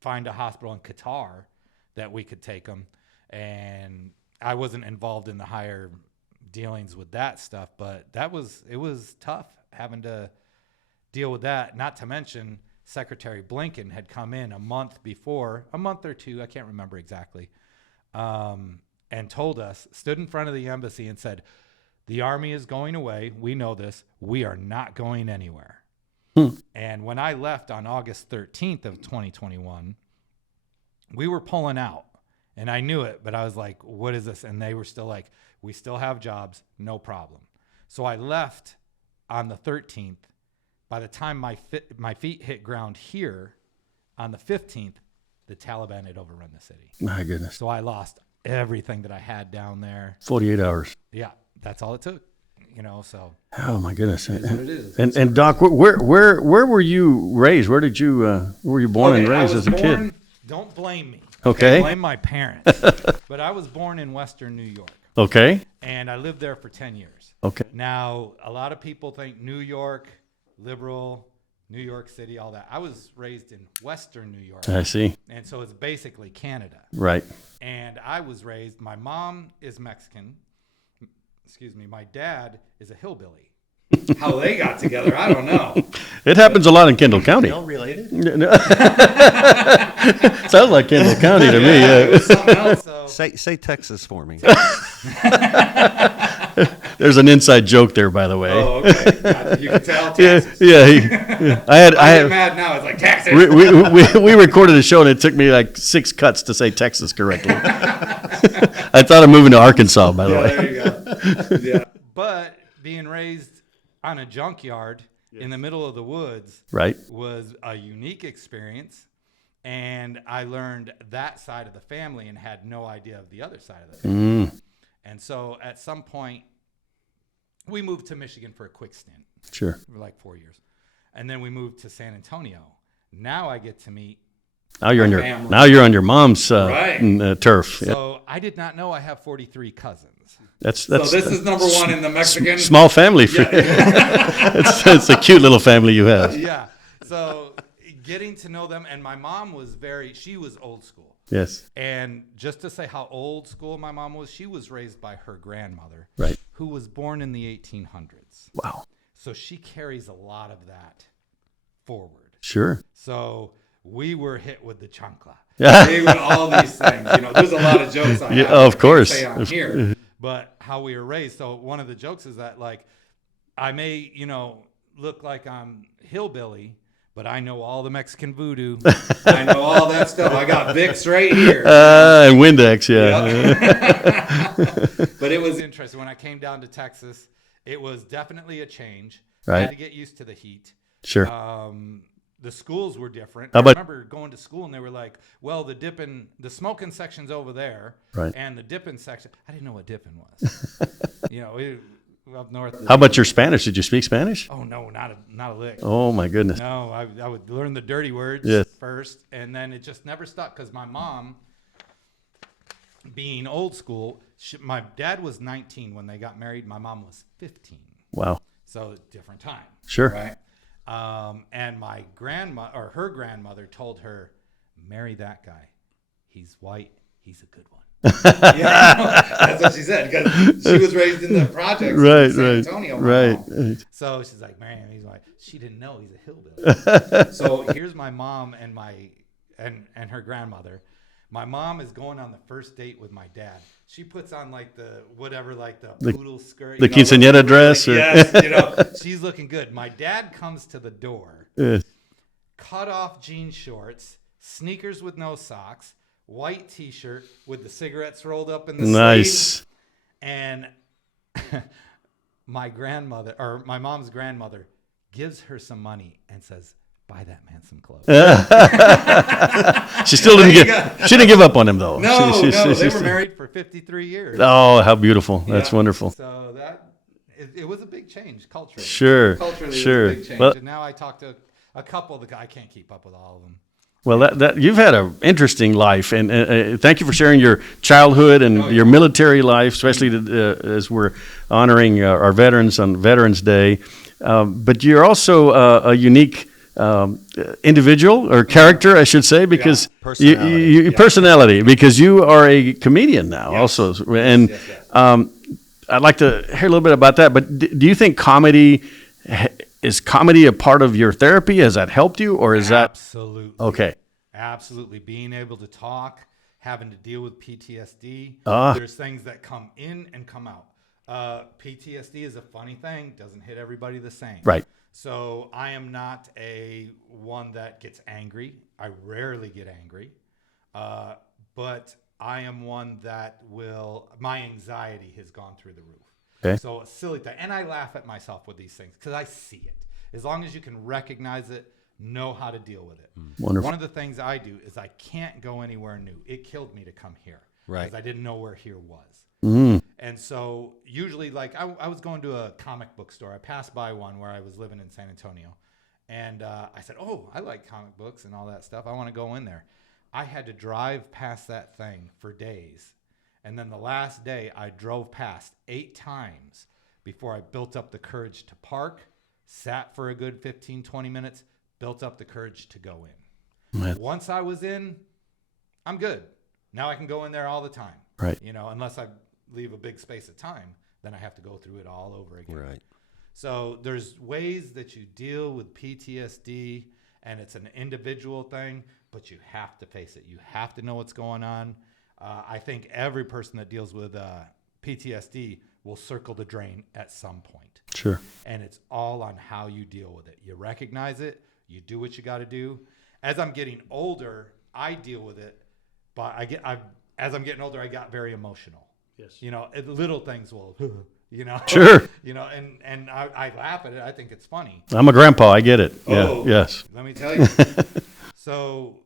find a hospital in Qatar that we could take them. And I wasn't involved in the higher dealings with that stuff, but it was tough having to deal with that. Not to mention Secretary Blinken had come in a month or two, I can't remember exactly, and told us, stood in front of the embassy and said, the Army is going away. We know this. We are not going anywhere. And when I left on August 13th of 2021, we were pulling out. And I knew it, but I was like, what is this? And they were still like, we still have jobs, no problem. So I left on the 13th. By the time my feet hit ground here on the 15th, the Taliban had overrun the city. My goodness. So I lost everything that I had down there. 48 hours. Yeah, that's all it took, so. Oh my goodness. It is what it is. And Doc, where were you raised? Where did you were you born and Okay, I raised was as a kid? born- Don't blame me. Okay. Blame my parents. But I was born in Western New York, Okay. and I lived there for 10 years. Okay. Now, a lot of people think New York, liberal, New York City, all that. I was raised in Western New York. I see. And so it's basically Canada. Right. And I was raised, my mom is Mexican. Excuse me. My dad is a hillbilly. How they got together, I don't know. It happens a lot in Kendall County. All related? Sounds like Kendall County to me. It Yeah. was something else. So. Say Texas for me. There's an inside joke there, by the way. Oh, okay. Gotcha. You can tell Yeah, Texas. yeah. I I had get mad now. It's like Texas. we recorded a show and it took me like 6 cuts to say Texas correctly. I thought of moving to Arkansas, by the way. There you go. Yeah. But being raised on a junkyard in the middle of the woods Right. was a unique experience. And I learned that side of the family and had no idea of the other side of the family. And so at some point, we moved to Michigan for a quick stint. Sure. For like 4 years. And then we moved to San Antonio. Now I get to meet Now you're on family. your mom's Right. turf. Yeah. So I did not know I have 43 cousins. That's So this is number one in the Mexican. small family. It's a cute little family you have. Yeah. So getting to know them, and my mom was she was old school. Yes. And just to say how old school my mom was, she was raised by her grandmother, Right. who was born in the 1800s. Wow. So she carries a lot of that forward. Sure. So we were hit with the chancla. Yeah. We would all these things. There's a lot of jokes I Yeah, have of I can't course. say on here, but how we were raised. So one of the jokes is that like I may, look like I'm hillbilly, but I know all the Mexican voodoo. I know all that stuff. I got Vicks right here. And Windex, yeah. But it was interesting. When I came down to Texas, it was definitely a change. I Right. had to get used to the heat. Sure. The schools were different. How I about- remember going to school and they were like, well, the smoking section's over there. Right. And the dipping section, I didn't know what dipping was. Up north. How about your Spanish? Did you speak Spanish? Oh, no, not a lick. Oh, my goodness. No, I would learn the dirty words Yes. first, and then it just never stopped because my mom, being old school, my dad was 19 when they got married. My mom was 15. Wow. So different time. Sure. Right. And my her grandmother told her, marry that guy. He's white. He's a good one. That's what she said because she was raised in the projects Right, in San right, Antonio. my mom. right. So she's like, man, he's white. She didn't know he's a hillbilly. So here's my mom and and her grandmother. My mom is going on the first date with my dad. She puts on like the poodle skirt. The quinceañera dress? Or? Yes, she's looking good. My dad comes to the door, cut off jean shorts, sneakers with no socks, white t-shirt with the cigarettes rolled up in the Nice. sleeves. And my mom's grandmother gives her some money and says, buy that man some clothes. She still she didn't give up on him, though. No, She they were married for 53 years. Oh, how beautiful. That's wonderful. So it was a big change culturally. Sure, Culturally, sure. it was a big change. Well- And now I talk to a couple of the guys. I can't keep up with all of them. Well, that you've had an interesting life, and thank you for sharing your childhood and your military life, especially as we're honoring our veterans on Veterans Day. But you're also a unique individual or character, I should say, because personality, because you are a comedian now, also, and I'd like to hear a little bit about that. But do you think is comedy a part of your therapy? Has that helped you, or is that Absolutely. okay? Absolutely. Being able to talk, having to deal with PTSD. There's things that come in and come out. PTSD is a funny thing. Doesn't hit everybody the same. Right. So I am not one that gets angry. I rarely get angry. But I am one that my anxiety has gone through the roof. Okay. So a silly thing. And I laugh at myself with these things because I see it. As long as you can recognize it, know how to deal with it. Wonderful. One of the things I do is I can't go anywhere new. It killed me to come here. Right. Because I didn't know where here was. And so usually like I was going to a comic book store. I passed by one where I was living in San Antonio. And I said, oh, I like comic books and all that stuff. I want to go in there. I had to drive past that thing for days. And then the last day I drove past 8 times before I built up the courage to park, sat for a good 15, 20 minutes, built up the courage to go in. Man. Once I was in, I'm good. Now I can go in there all the time. Right. You know, unless I leave a big space of time, then I have to go through it all over again. Right. So there's ways that you deal with PTSD, and it's an individual thing, but you have to face it. You have to know what's going on. I think every person that deals with PTSD will circle the drain at some point. Sure. And it's all on how you deal with it. You recognize it, you do what you got to do. As I'm getting older, I deal with it, but as I'm getting older, I got very emotional. Yes. You know, little things will, you know. Sure. You know, and I laugh at it. I think it's funny. I'm a grandpa. I get it. Yeah. Oh. Yes. Let me tell you. So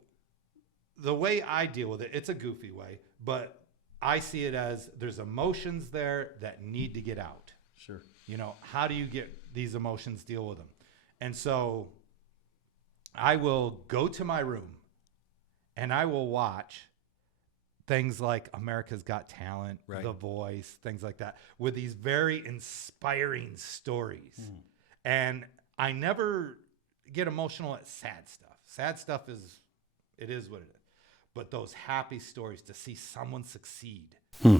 the way I deal with it, it's a goofy way, but I see it as there's emotions there that need to get out. Sure. You know, how do you get these emotions, deal with them? And so I will go to my room and I will watch things like America's Got Talent, Right. The Voice, things like that, with these very inspiring stories. And I never get emotional at sad stuff. Sad stuff is what it is. But those happy stories, to see someone succeed,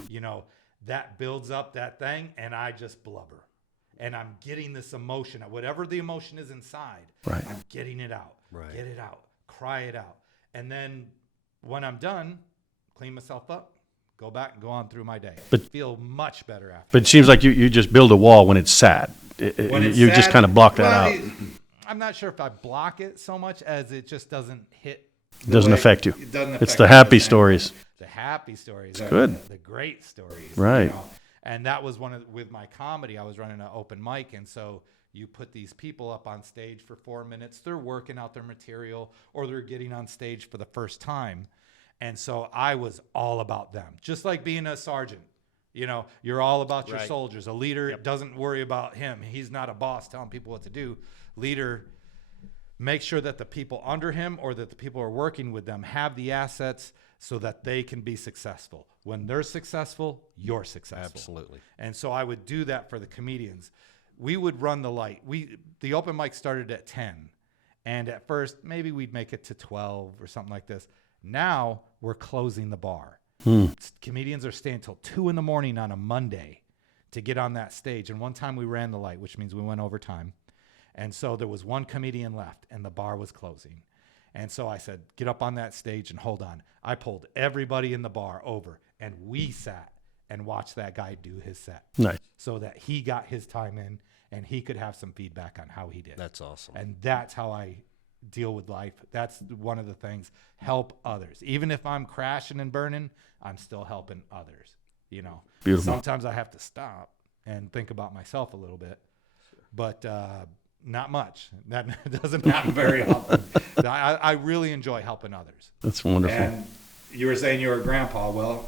you know, that builds up that thing, and I just blubber. And I'm getting this emotion, whatever the emotion is inside, Right. I'm getting it out. Right. Get it out. Cry it out. And then when I'm done, clean myself up, go back and go on through my day. But- feel much better after. But it seems like you just build a wall when it's sad. When it's You just sad, kind of block that well, out. I'm not sure if I block it so much as it just doesn't hit. It doesn't way- affect you. It doesn't It's affect the me happy same stories. way. The happy stories. good. The great stories. Right. You know? And that was with my comedy. I was running an open mic, and so you put these people up on stage for 4 minutes. They're working out their material, or they're getting on stage for the first time. And so I was all about them, just like being a sergeant. You know, you're all about your Right. soldiers. A leader doesn't worry about him. He's not a boss telling people what to do. Leader makes sure that the people under him or that the people who are working with them have the assets so that they can be successful. When they're successful, you're successful. Absolutely. And so I would do that for the comedians. We would run the light. The open mic started at 10. And at first, maybe we'd make it to 12 or something like this. Now we're closing the bar. Comedians are staying till 2 a.m. on a Monday to get on that stage. And one time we ran the light, which means we went over time. And so there was one comedian left and the bar was closing. And so I said, get up on that stage and hold on. I pulled everybody in the bar over and we sat and watched that guy do his set. Nice. So that he got his time in and he could have some feedback on how he did. That's awesome. And that's how I deal with life. That's one of the things. Help others. Even if I'm crashing and burning, I'm still helping others. You know, Beautiful. Sometimes I have to stop and think about myself a little bit, but not much. That doesn't happen very often. I really enjoy helping others. That's wonderful. And you were saying you were a grandpa. Well,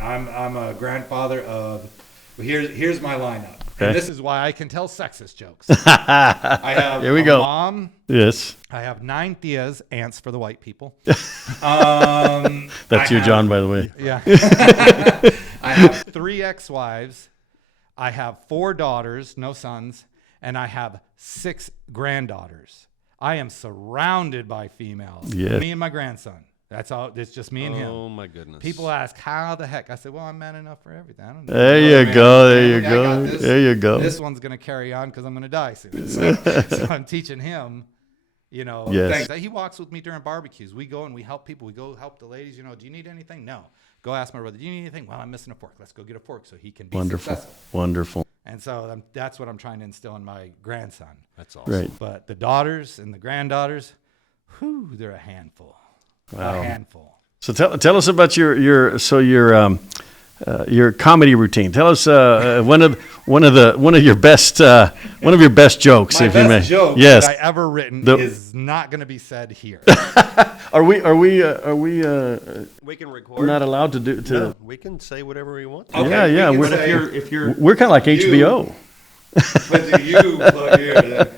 I'm a grandfather of. Here's my lineup. Okay. And this is why I can tell sexist jokes. I have Here we a go. mom. Yes. I have 9 tias, aunts for the white people. That's I you, have- John, by the way. Yeah. I have 3 ex-wives. I have 4 daughters, no sons, and I have 6 granddaughters. I am surrounded by females. Yes. Me and my grandson. That's all. It's just me and him. Oh my goodness. People ask, how the heck? I said, well, I'm man enough for everything. I don't know. There I'm you go. There you I got go. this. There you go. This one's going to carry on because I'm going to die soon. So I'm teaching him, you know, Yes. things. He walks with me during barbecues. We go and we help people. We go help the ladies. You know, do you need anything? No. Go ask my brother, do you need anything? Well, I'm missing a fork. Let's go get a fork so he can be Wonderful. successful. Wonderful. And so that's what I'm trying to instill in my grandson. That's awesome. Great. But the daughters and the granddaughters, whew, they're a handful. Wow. A handful. So tell us about your comedy routine. Tell us one of your best jokes, My if you may. best joke Yes. that I ever written The- is not going to be said here. Are we We can record. not allowed to do to? No, we can say whatever we want. Okay, Yeah. we can We're, say- If you're we're kind of like HBO. But do you look here?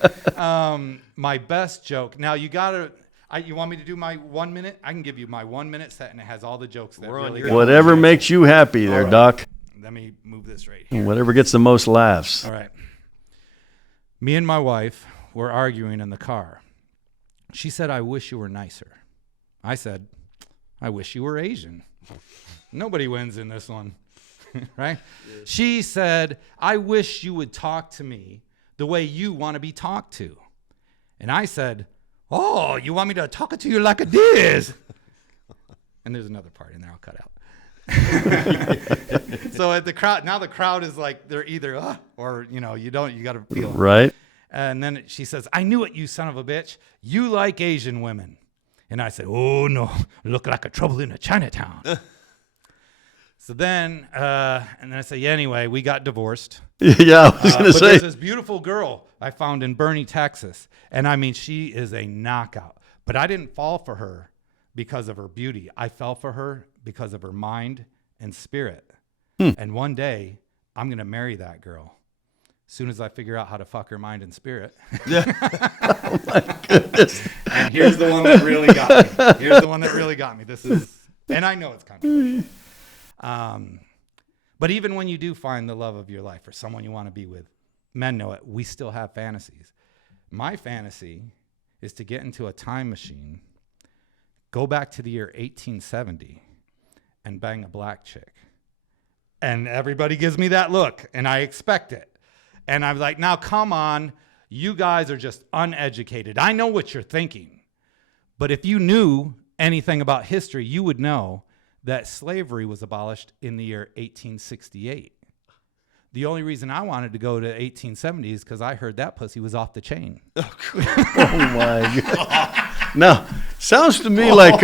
My best joke. Now you gotta. You want me to do my 1 minute? I can give you my 1 minute set, and it has all the jokes that We're on really. your- got Whatever me. makes you happy, there, All right. Doc. Let me move this right here. Whatever gets the most laughs. All right. Me and my wife were arguing in the car, She said, I wish you were nicer. I said, I wish you were Asian. Nobody wins in this one, right? Yeah. She said, I wish you would talk to me the way you want to be talked to. And I said, oh, you want me to talk to you like a this? And there's another part in there I'll cut out. So at the crowd is like, they're either, or, you got to feel it. Right. And then she says, I knew it, you son of a bitch. You like Asian women. And I said, oh, no, look like a trouble in a Chinatown. So then, and then I said, yeah, anyway, we got divorced. Yeah, I was going to say. There's this beautiful girl I found in Boerne, Texas. And I mean, she is a knockout. But I didn't fall for her because of her beauty. I fell for her because of her mind and spirit. And one day, I'm going to marry that girl. As soon as I figure out how to fuck her mind and spirit. Yeah. Oh, my goodness. And here's the one that really got me. This is, and I know it's kind of, but even when you do find the love of your life or someone you want to be with, men know it, we still have fantasies. My fantasy is to get into a time machine, go back to the year 1870, and bang a black chick. And everybody gives me that look, and I expect it. And I'm like, now come on, you guys are just uneducated. I know what you're thinking. But if you knew anything about history, you would know that slavery was abolished in the year 1868. The only reason I wanted to go to 1870 is because I heard that pussy was off the chain. Oh my God. Now, sounds to me like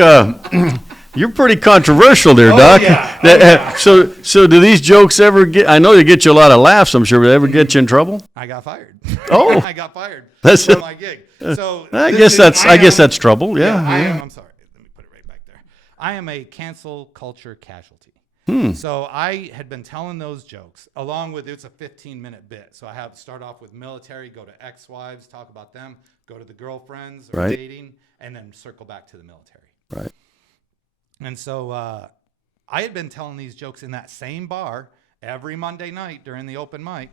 you're pretty controversial there, Doc. Yeah. So do these jokes ever get, I know they get you a lot of laughs, I'm sure, but they ever get you in trouble? I got fired. Oh. I got fired from my gig. So I guess that's trouble. Yeah. I'm sorry. Let me put it right back there. I am a cancel culture casualty. So I had been telling those jokes along with, it's a 15-minute bit. So I have start off with military, go to ex-wives, talk about them, go to the girlfriends or dating, and then circle back to the military. Right. And so I had been telling these jokes in that same bar every Monday night during the open mic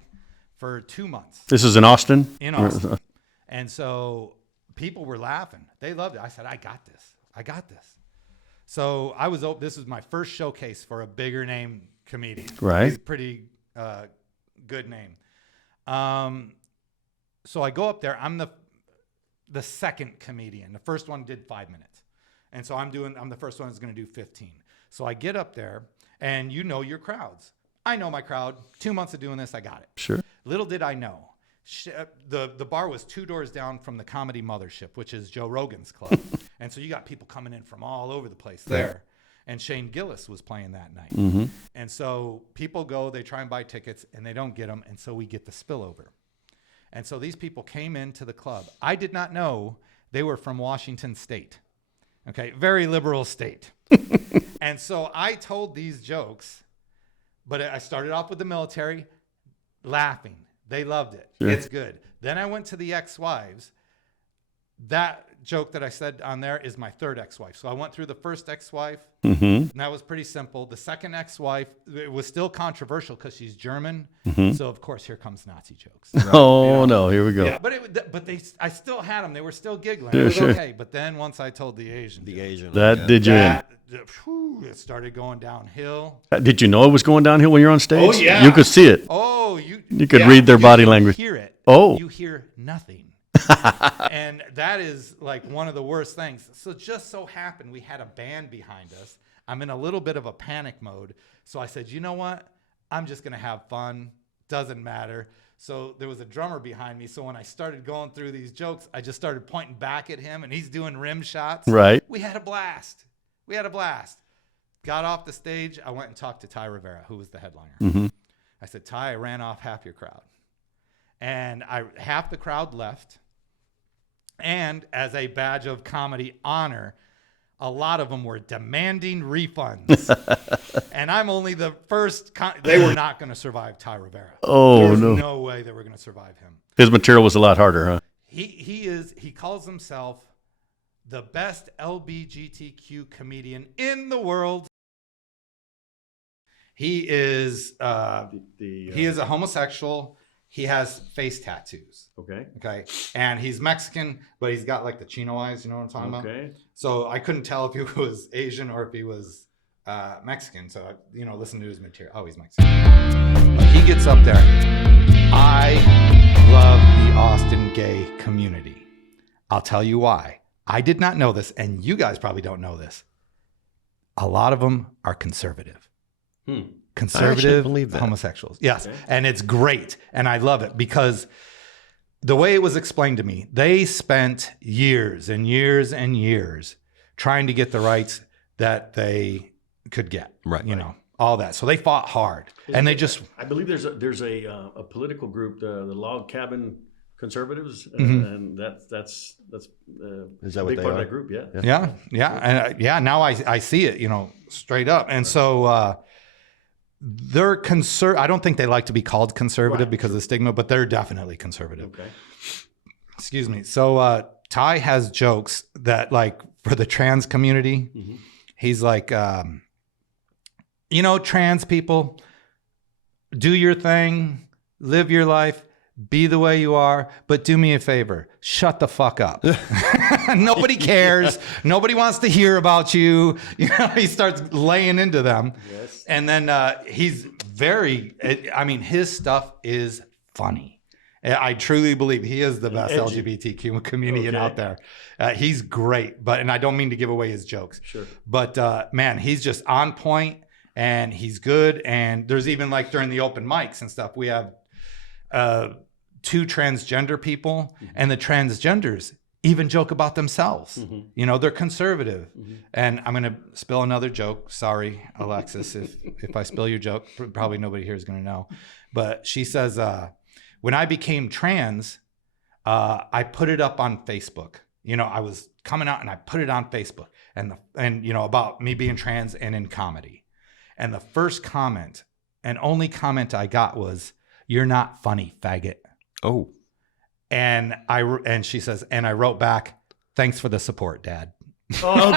for 2 months. This is in Austin? In Austin. And so people were laughing. They loved it. I said, I got this. So this was my first showcase for a bigger name comedian. Right. He's a pretty good name. So I go up there. I'm the second comedian. The first one did 5 minutes. And so I'm the first one that's going to do 15. So I get up there, and you know your crowds. I know my crowd. 2 months of doing this, I got it. Sure. Little did I know. The bar was 2 doors down from the Comedy Mothership, which is Joe Rogan's club. And so you got people coming in from all over the place there. And Shane Gillis was playing that night. Mm-hmm. And so people go, they try and buy tickets, and they don't get them. And so we get the spillover. And so these people came into the club. I did not know they were from Washington State. Okay, very liberal state. And so I told these jokes, but I started off with the military, laughing. They loved it. Sure. It's good. Then I went to the ex-wives. That joke that I said on there is my third ex-wife. So I went through the first ex-wife, and that was pretty simple. The second ex-wife, it was still controversial because she's German. So, of course, here comes Nazi jokes. Right? Oh, no, here we go. Yeah, I still had them. They were still giggling. It was okay. But then once I told the Asian. Did you in? It started going downhill. Did you know it was going downhill when you're on stage? Oh, yeah. You could see it. Oh, you could read their body language. You hear it. Oh. You hear nothing. And that is like one of the worst things. So just so happened we had a band behind us. I'm in a little bit of a panic mode. So I said, you know what? I'm just going to have fun. Doesn't matter. So there was a drummer behind me. So when I started going through these jokes, I just started pointing back at him, and he's doing rim shots. Right. We had a blast. Got off the stage. I went and talked to Ty Rivera, who was the headliner. Mm-hmm. I said, Ty, I ran off half your crowd. And half the crowd left. And as a badge of comedy honor, a lot of them were demanding refunds. And I'm only the first. They were not going to survive Ty Rivera. Oh, there was no. No way they were going to survive him. His material was a lot harder, huh? He calls himself the best LGBTQ comedian in the world. He is he is a homosexual. he has face tattoos. Okay. Okay. And he's Mexican, but he's got like the chino eyes. You know what I'm talking about? Okay. So I couldn't tell if he was Asian or if he was Mexican. So, listen to his material. Oh, he's Mexican. But he gets up there. I love the Austin gay community. I'll tell you why. I did not know this, and you guys probably don't know this. A lot of them are conservative. Conservative believe that. homosexuals. Yes. Okay. And it's great. And I love it because the way it was explained to me, they spent years and years and years trying to get the rights that they could get. Right. All that. So they fought hard. And they just... I believe there's a political group, the Log Cabin Conservatives, Mm-hmm. and that's Is that a what big they part are? of that group. Yeah. Yeah. And now I see it, straight up. And so they're I don't think they like to be called conservative because of the stigma, but they're definitely conservative. Okay. Excuse me. So Ty has jokes that, like, for the trans community, he's like, trans people, do your thing, live your life, be the way you are, but do me a favor, shut the fuck up. Nobody cares. Nobody wants to hear about you. He starts laying into them. Yes. And then he's his stuff is funny. I truly believe he is the best edgy. LGBTQ comedian Okay. out there. He's great, and I don't mean to give away his jokes. Sure. But man, he's just on point and he's good. And there's even, like, during the open mics and stuff, we have 2 transgender people, and the transgenders even joke about themselves. They're conservative. And I'm going to spill another joke. Sorry, Alexis, if I spill your joke, probably nobody here is going to know. But she says, when I became trans, I put it up on Facebook. I was coming out and I put it on Facebook and about me being trans and in comedy. And the first comment and only comment I got was, "You're not funny, faggot." Oh. And she says, and I wrote back, "Thanks for the support, Dad." Oh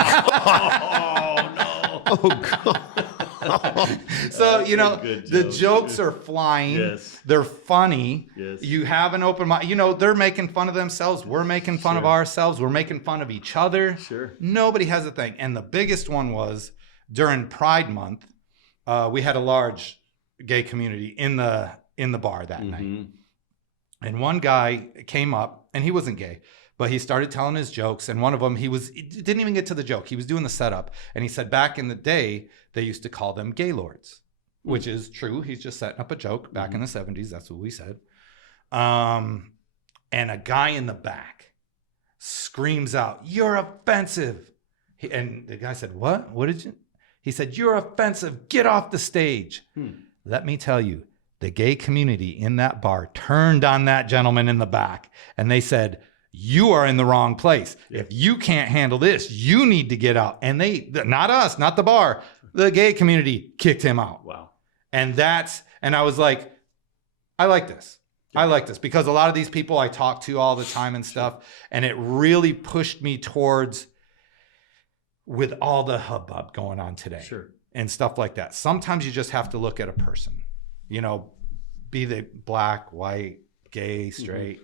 So, good the joke. jokes are flying. Yes. They're funny. Yes. You have an open mind. They're making fun of themselves. We're making fun of ourselves. We're making fun of each other. Sure. Nobody has a thing. And the biggest one was during Pride Month, we had a large gay community in the bar that night. And one guy came up, and he wasn't gay, but he started telling his jokes. And one of them, he didn't even get to the joke. He was doing the setup. And he said back in the day, they used to call them gaylords, which is true. He's just setting up a joke. Back in the 70s, that's what we said. And a guy in the back screams out, "You're offensive." And the guy said, "What? What did you?" He said, "You're offensive. Get off the stage." Let me tell you, the gay community in that bar turned on that gentleman in the back, and they said, "You are in the wrong place. If you can't handle this, you need to get out." And not us, not the bar, the gay community kicked him out. Wow. And I was like, I like this. I like this because a lot of these people I talk to all the time and stuff, and it really pushed me towards, with all the hubbub going on today. Sure. And stuff like that. Sometimes you just have to look at a person, be they black, white, gay, straight,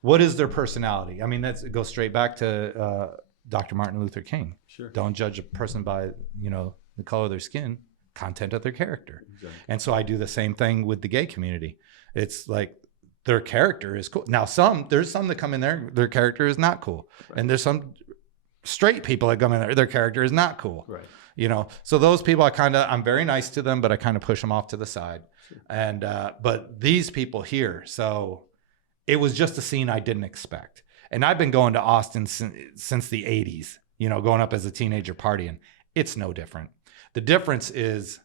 what is their personality? I mean, it goes straight back to Dr. Martin Luther King. Sure. Don't judge a person by, the color of their skin, content of their character. Exactly. And so I do the same thing with the gay community. It's like their character is cool. Now, there's some that come in there, their character is not cool. Right. And there's some straight people that come in there, their character is not cool. Right. So those people, I'm very nice to them, but I kind of push them off to the side. Sure. And, but these people here, so it was just a scene I didn't expect. And I've been going to Austin since the 80s, going up as a teenager partying. It's no different. The difference is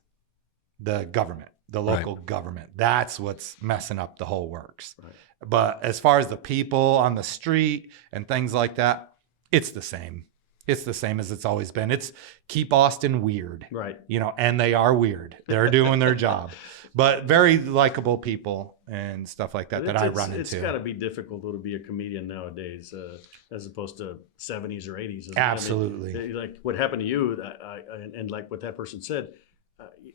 the government, the local government. That's what's messing up the whole works. Right. But as far as the people on the street and things like that, it's the same. It's the same as it's always been. It's keep Austin weird. Right. And they are weird. They're doing their job. But very likable people and stuff like that I run into. It's got to be difficult, though, to be a comedian nowadays as opposed to 70s or 80s. Absolutely. I mean, like what happened to you, and like what that person said,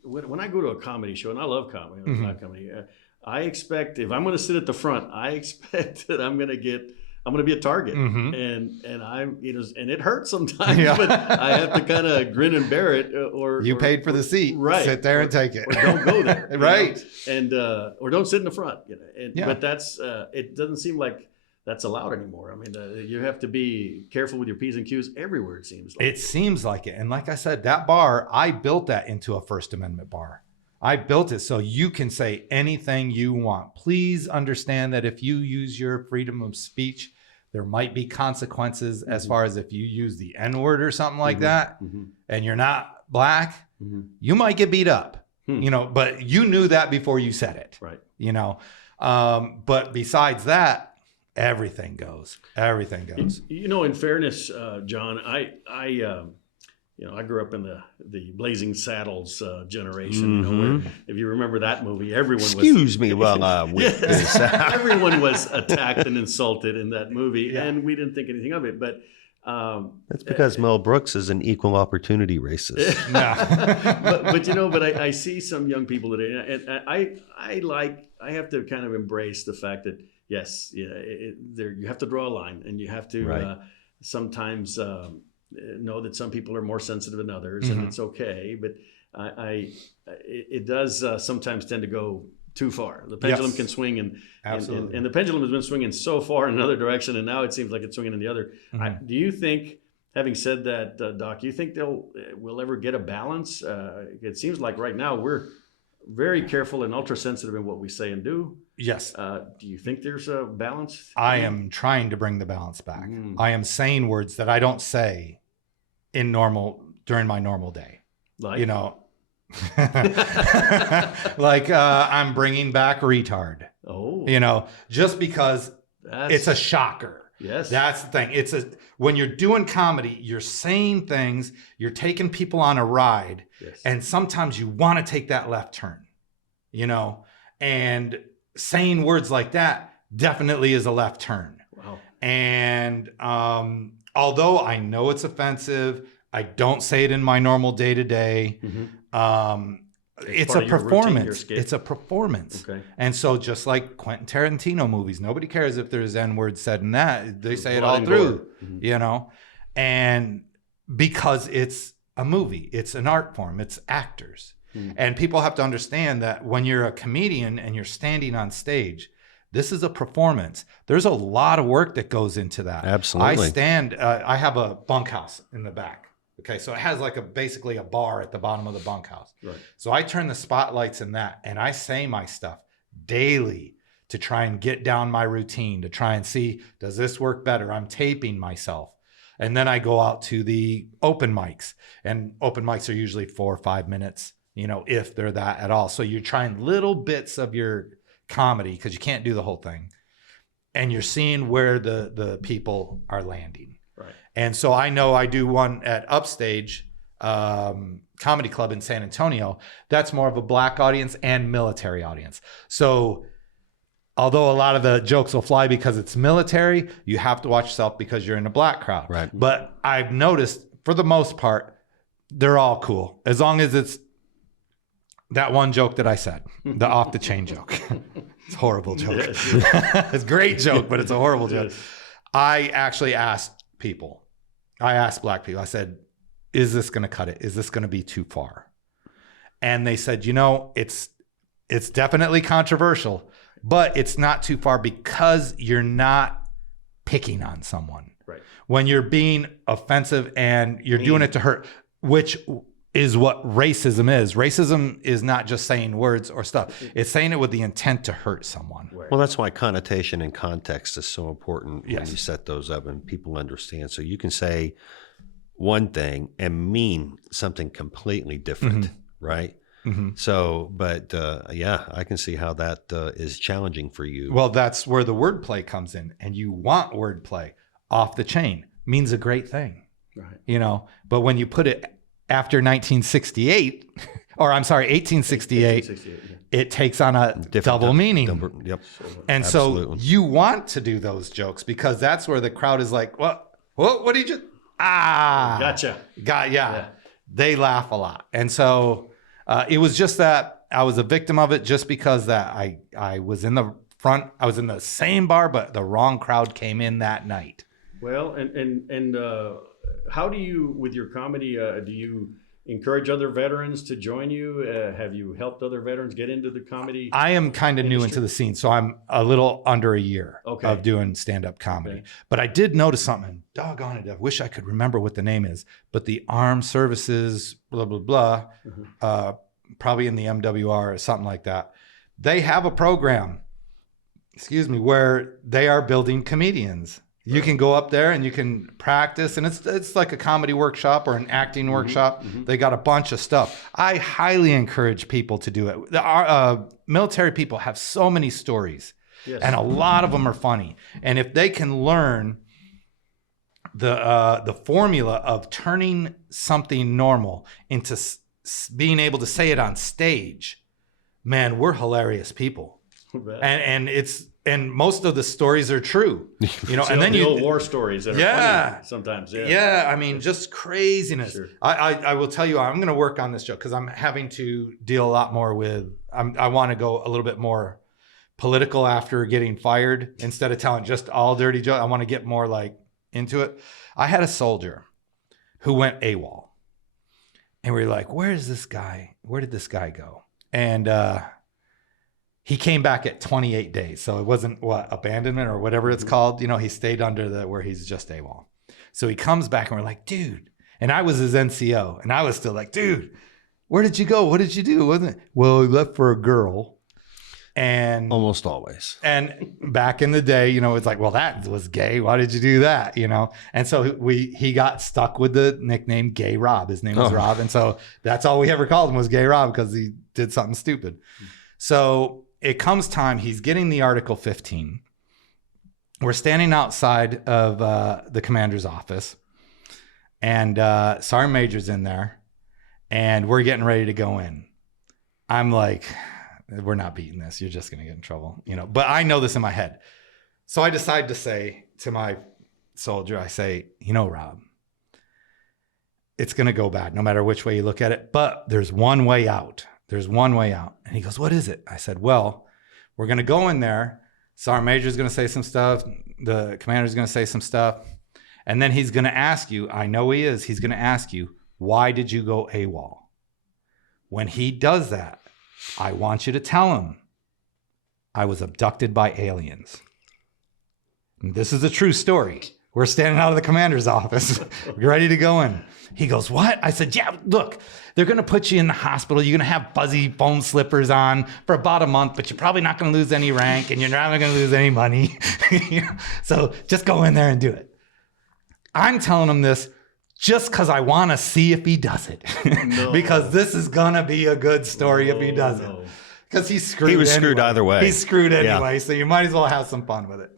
when I go to a comedy show, and I love comedy, live comedy, I expect if I'm going to sit at the front, I expect that I'm going to be a target, and I'm, and it hurts sometimes, but I have to kind of grin and bear it, or you paid for the seat, right? Sit there and take it, or don't go there, right? And or don't sit in the front, But that's it doesn't seem like that's allowed anymore. I mean, you have to be careful with your P's and Q's everywhere. It seems like. It seems like it, and like I said, that bar, I built that into a First Amendment bar. I built it so you can say anything you want. Please understand that if you use your freedom of speech, there might be consequences as far as if you use the N-word or something like that, and you're not black, you might get beat up, but you knew that before you said it, right? But besides that, everything goes. Everything goes. In fairness, John, I grew up in the Blazing Saddles generation. Where, if you remember that movie, everyone Excuse me while I whip this out. Everyone was attacked and insulted in that movie, and we didn't think anything of it. But that's because Mel Brooks is an equal opportunity racist. but I see some young people today, and I have to kind of embrace the fact that yes, you have to draw a line, and you have to sometimes. Know that some people are more sensitive than others, and it's okay. But it does sometimes tend to go too far. The pendulum can swing, and the pendulum has been swinging so far in another direction, and now it seems like it's swinging in the other. Do you think, having said that, Doc, do you think we'll ever get a balance? It seems like right now we're very careful and ultra sensitive in what we say and do. Yes. Do you think there's a balance? I am trying to bring the balance back. I am saying words that I don't say during my normal day. Like? Like I'm bringing back retard. Oh. Just because it's a shocker. Yes. That's the thing. When you're doing comedy, you're saying things, you're taking people on a ride, and sometimes you want to take that left turn, and saying words like that definitely is a left turn. Wow. And although I know it's offensive, I don't say it in my normal day-to-day. It's a performance. It's a performance. Okay. And so just like Quentin Tarantino movies, nobody cares if there's N-word said in that. They say it all through, and because it's a movie, it's an art form, it's actors. And people have to understand that when you're a comedian and you're standing on stage, this is a performance. There's a lot of work that goes into that. Absolutely. I have a bunkhouse in the back. Okay, so it has basically a bar at the bottom of the bunkhouse. Right. So I turn the spotlights in that, and I say my stuff daily to try and get down my routine, to try and see, does this work better? I'm taping myself. And then I go out to the open mics, and open mics are usually 4 or 5 minutes, if they're that at all. So you're trying little bits of your comedy because you can't do the whole thing. And you're seeing where the people are landing. Right. And so I know I do one at Upstage Comedy Club in San Antonio. That's more of a black audience and military audience. So although a lot of the jokes will fly because it's military, you have to watch yourself because you're in a black crowd. Right. But I've noticed for the most part, they're all cool. As long as it's that one joke that I said, the off the chain joke. It's a horrible joke. Yes. It's a great joke, but it's a horrible joke. Yes. I actually asked black people, I said, is this going to cut it? Is this going to be too far? And they said, it's definitely controversial, but it's not too far because you're not picking on someone. Right. When you're being offensive and you're doing it to hurt, which is what racism is. Racism is not just saying words or stuff. It's saying it with the intent to hurt someone. Right. Well, that's why connotation and context is so important when Yes. you set those up and people understand. So you can say one thing and mean something completely different, right? Mm-hmm. So, but I can see how that is challenging for you. Well, that's where the wordplay comes in, and you want wordplay. Off the chain means a great thing, Right. But when you put it after 1968, or I'm sorry, 1868, 1868, it takes on a double meaning. Yep. And Absolutely. so you want to do those jokes because that's where the crowd is like, what did you just, Gotcha. yeah. They laugh a lot. And so it was just that I was a victim of it just because that I was in the front. I was in the same bar, but the wrong crowd came in that night. Well, and how do you, with your comedy, do you encourage other veterans to join you? Have you helped other veterans get into the comedy? I am kind of new into the scene, so I'm a little under a year Okay. of doing stand-up comedy. Okay. But I did notice something. Doggone it, I wish I could remember what the name is. But the Armed Services, blah, blah, blah, probably in the MWR or something like that. They have a program, where they are building comedians. You can go up there and you can practice, and it's like a comedy workshop or an acting workshop. They got a bunch of stuff. I highly encourage people to do it. Our military people have so many stories, and a lot of them are funny. And if they can learn the formula of turning something normal into being able to say it on stage, man, we're hilarious people. And most of the stories are true, and then the old war stories that are funny sometimes. Yeah. I mean, just craziness. Sure. I will tell you, I'm going to work on this joke because I'm having to deal a lot more with, I want to go a little bit more political after getting fired. Instead of telling just all dirty jokes, I want to get more like into it. I had a soldier who went AWOL, and we were like, where did this guy go? And, he came back at 28 days. So it wasn't abandonment or whatever it's called. He stayed under where he's just AWOL. So he comes back and we're like, dude. And I was his NCO. And I was still like, dude, where did you go? What did you do? Wasn't it? Well, he left for a girl. And Almost always. And back in the day, it's like, well, that was gay. Why did you do that? And so he got stuck with the nickname Gay Rob. His name was Rob. And so that's all we ever called him was Gay Rob because he did something stupid. So it comes time, he's getting the Article 15. We're standing outside of the commander's office, and Sergeant Major's in there, and we're getting ready to go in. I'm like, we're not beating this. You're just going to get in trouble, But I know this in my head. So I decide to say to my soldier, I say, Rob, it's going to go bad no matter which way you look at it, but there's one way out. There's one way out. And he goes, what is it? I said, well, we're going to go in there. Sergeant Major's going to say some stuff. The commander's going to say some stuff. And then he's going to ask you, I know he is, he's going to ask you, why did you go AWOL? When he does that, I want you to tell him, I was abducted by aliens. And this is a true story. We're standing out of the commander's office, ready to go in. He goes, what? I said, yeah, look, they're going to put you in the hospital. You're going to have fuzzy foam slippers on for about a month, but you're probably not going to lose any rank and you're not going to lose any money. So just go in there and do it. I'm telling him this just because I want to see if he does it. No. Because this is going to be a good story if he does it. Because he's screwed. He was screwed either way. He's screwed anyway, so you might as well have some fun with it.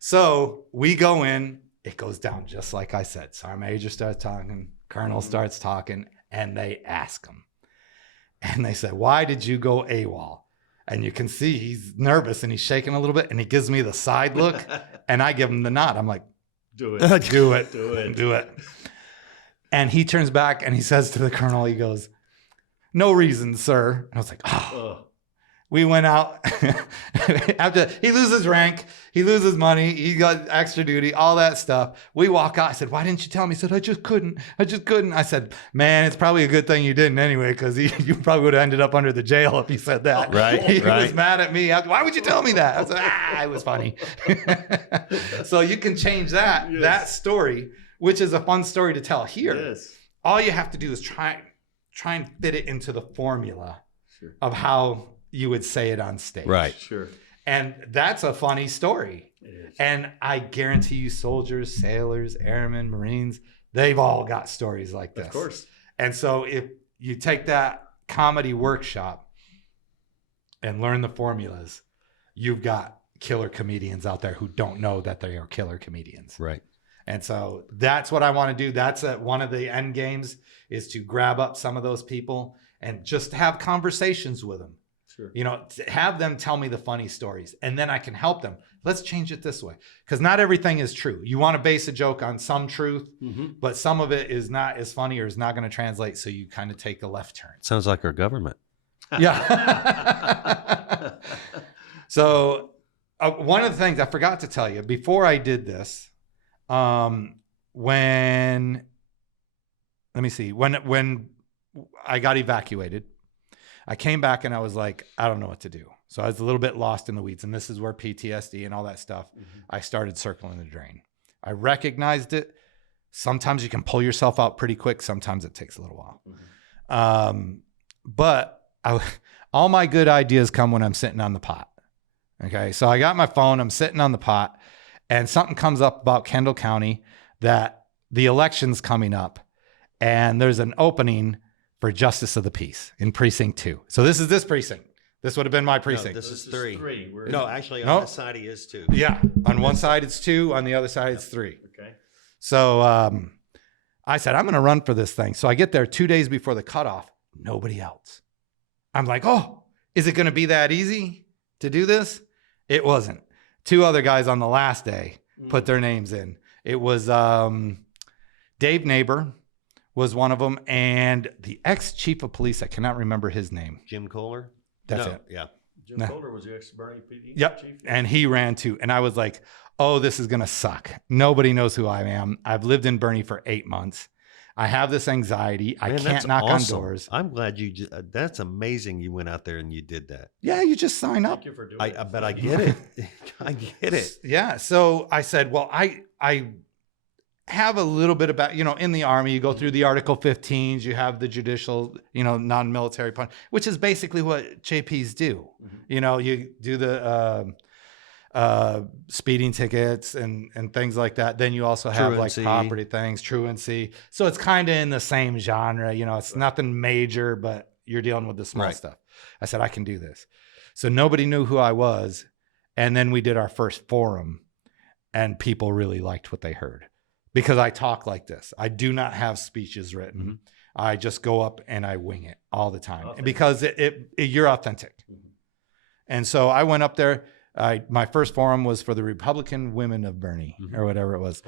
So we go in. It goes down just like I said. Sergeant Major starts talking. Colonel starts talking. And they ask him. And they said, why did you go AWOL? And you can see he's nervous and he's shaking a little bit. And he gives me the side look. And I give him the nod. I'm like, do it. Do it. Do it. Do it. And he turns back and he says to the colonel, he goes, no reason, sir. And I was like, oh. We went out. After he loses rank, he loses money, he got extra duty, all that stuff. We walk out. I said, why didn't you tell me? He said, I just couldn't. I said, man, it's probably a good thing you didn't anyway, because you probably would have ended up under the jail if you said that. Right. He was mad at me. Why would you tell me that? I said, it was funny. So you can change that story, which is a fun story to tell here. Yes. All you have to do is try and fit it into the formula of how you would say it on stage. Right. Sure. And that's a funny story. And I guarantee you soldiers, sailors, airmen, Marines, they've all got stories like this. Of course. And so if you take that comedy workshop and learn the formulas, you've got killer comedians out there who don't know that they are killer comedians. Right. And so that's what I want to do. That's one of the end games, is to grab up some of those people and just have conversations with them. Sure. Have them tell me the funny stories, and then I can help them. Let's change it this way, because not everything is true. You want to base a joke on some truth, but some of it is not as funny or is not going to translate. So you kind of take a left turn. Sounds like our government. Yeah. So one of the things I forgot to tell you before I did this, when I got evacuated, I came back and I was like, I don't know what to do. So I was a little bit lost in the weeds, and this is where PTSD and all that stuff, I started circling the drain. I recognized it. Sometimes you can pull yourself out pretty quick. Sometimes it takes a little while. But all my good ideas come when I'm sitting on the pot. Okay. So I got my phone, I'm sitting on the pot, and something comes up about Kendall County that the election's coming up and there's an opening for Justice of the Peace in precinct 2. So this is this precinct. This would have been my precinct. No, this is 3. No, actually, on this side he is 2. Yeah. On one side it's 2, on the other side it's 3. Okay. So I said, I'm going to run for this thing. So I get there 2 days before the cutoff. Nobody else. I'm like, oh, is it going to be that easy to do this? It wasn't. 2 other guys on the last day put their names in. It was Dave Neighbor was one of them, and the ex-chief of police, I cannot remember his name. Jim Kohler? That's No, it. Yeah. Jim Kohler was the ex-Bernie PD Yep. chief. And he ran too. And I was like, oh, this is going to suck. Nobody knows who I am. I've lived in Bernie for 8 months. I have this anxiety. I Man, can't that's knock awesome. on doors. I'm glad that's amazing you went out there and you did that. Yeah, you just sign up. Thank you for doing I it. bet I get it. I get it. Yeah. So I said, well, I have a little bit about, in the Army, you go through the Article 15s, you have the judicial, non-military part, which is basically what JPs do. You do the speeding tickets and things like that. Then you also have Truancy. like property things, truancy. So it's kind of in the same genre. It's nothing major, but you're dealing with the small Right. stuff. I said, I can do this. So nobody knew who I was. And then we did our first forum, and people really liked what they heard because I talk like this. I do not have speeches written. I just go up and I wing it all the time because you're authentic. And so I went up there. My first forum was for the Republican women of Bernie or whatever it was.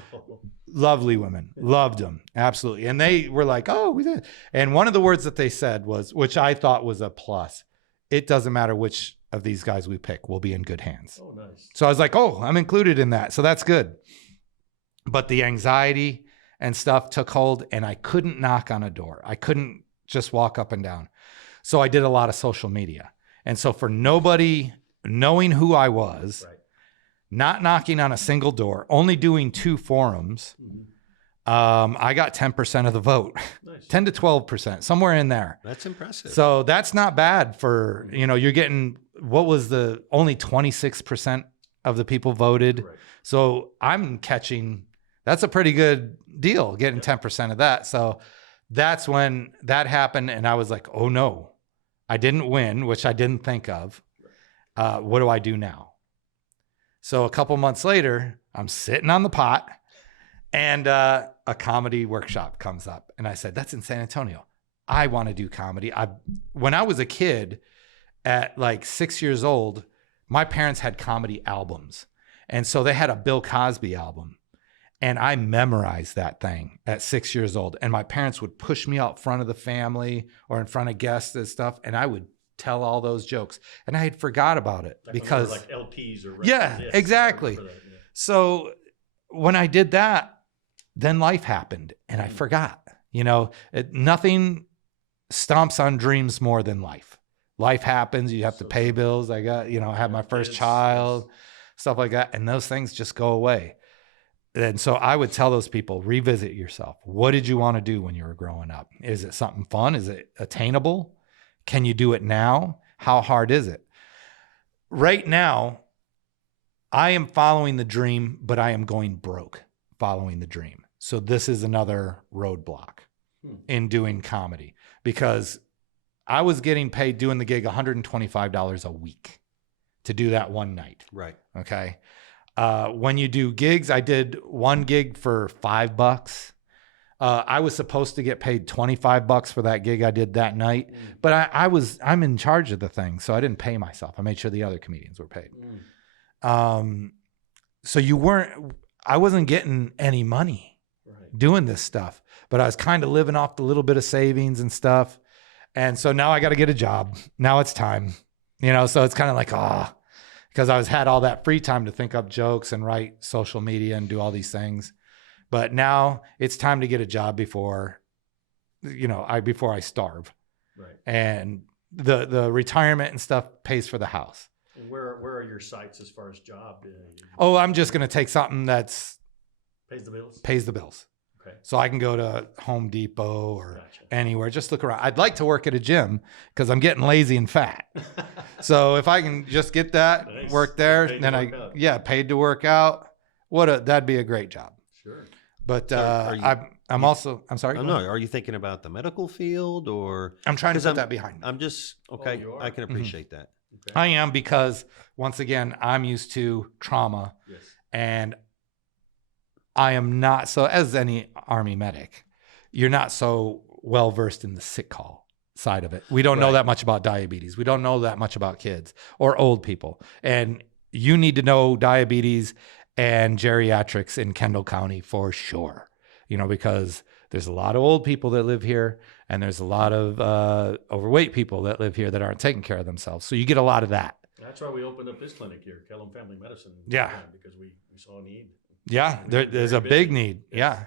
Lovely women, loved them. Absolutely. And they were like, oh, we did. And one of the words that they said was, which I thought was a plus, it doesn't matter which of these guys we pick, we'll be in good hands. Oh, nice. So I was like, oh, I'm included in that. So that's good. But the anxiety and stuff took hold, and I couldn't knock on a door. I couldn't just walk up and down. So I did a lot of social media. And so for nobody knowing who I was, not knocking on a single door, only doing 2 forums, I got 10% of the vote, 10 to 12%, somewhere in there. That's impressive. So that's not bad for, you're getting, what was only 26% of the people voted. Right. So I'm catching, that's a pretty good deal, getting 10% of that. So that's when that happened. And I was like, oh no, I didn't win, which I didn't think of. What do I do now? So a couple months later, I'm sitting on the pot, and a comedy workshop comes up. And I said, that's in San Antonio. I want to do comedy. When I was a kid at like 6 years old, my parents had comedy albums. And so they had a Bill Cosby album. And I memorized that thing at 6 years old. And my parents would push me out front of the family or in front of guests and stuff. And I would tell all those jokes. And I had forgot about it because like LPs or yeah, records. Yes, exactly. I remember that, yeah. So when I did that, then life happened and I forgot, nothing stomps on dreams more than life. Life happens. You have to pay bills. I got, I had my first child, stuff like that. And those things just go away. And so I would tell those people, revisit yourself. What did you want to do when you were growing up? Is it something fun? Is it attainable? Can you do it now? How hard is it? Right now, I am following the dream, but I am going broke following the dream. So this is another roadblock in doing comedy because I was getting paid doing the gig $125 a week to do that one night. Right. Okay. When you do gigs, I did one gig for $5. I was supposed to get paid $25 for that gig I did that night, but I'm in charge of the thing. So I didn't pay myself. I made sure the other comedians were paid. So I wasn't getting any money doing this stuff, but I was kind of living off the little bit of savings and stuff. And so now I got to get a job. Now it's time, so it's kind of like, because I had all that free time to think up jokes and write social media and do all these things. But now it's time to get a job before I starve. Right. And the retirement and stuff pays for the house. And where are your sights as far as job? I'm just going to take something that's pays the bills. Okay. So I can go to Home Depot or Gotcha. anywhere. Just look around. I'd like to work at a gym because I'm getting lazy and fat. So if I can just get that, Nice. work there, Paid to then work out. paid to work out. That'd be a great job. Sure. But Are you- I'm sorry. Oh, no, are you thinking about the medical field or? I'm trying to 'cause put I'm- that behind me. I'm just, okay, you are? I can appreciate that. Okay. I am, because once again, I'm used to trauma, Yes. and I am not, so as any Army medic, you're not so well versed in the sick call side of it. We don't know Right. that much about diabetes. We don't know that much about kids or old people. And you need to know diabetes and geriatrics in Kendall County for sure, because there's a lot of old people that live here, and there's a lot of overweight people that live here that aren't taking care of themselves. So you get a lot of that. That's why we opened up this clinic here, Kellum Family Medicine. Yeah. Because we saw a need. Yeah, there's Very a big busy. need. Yes.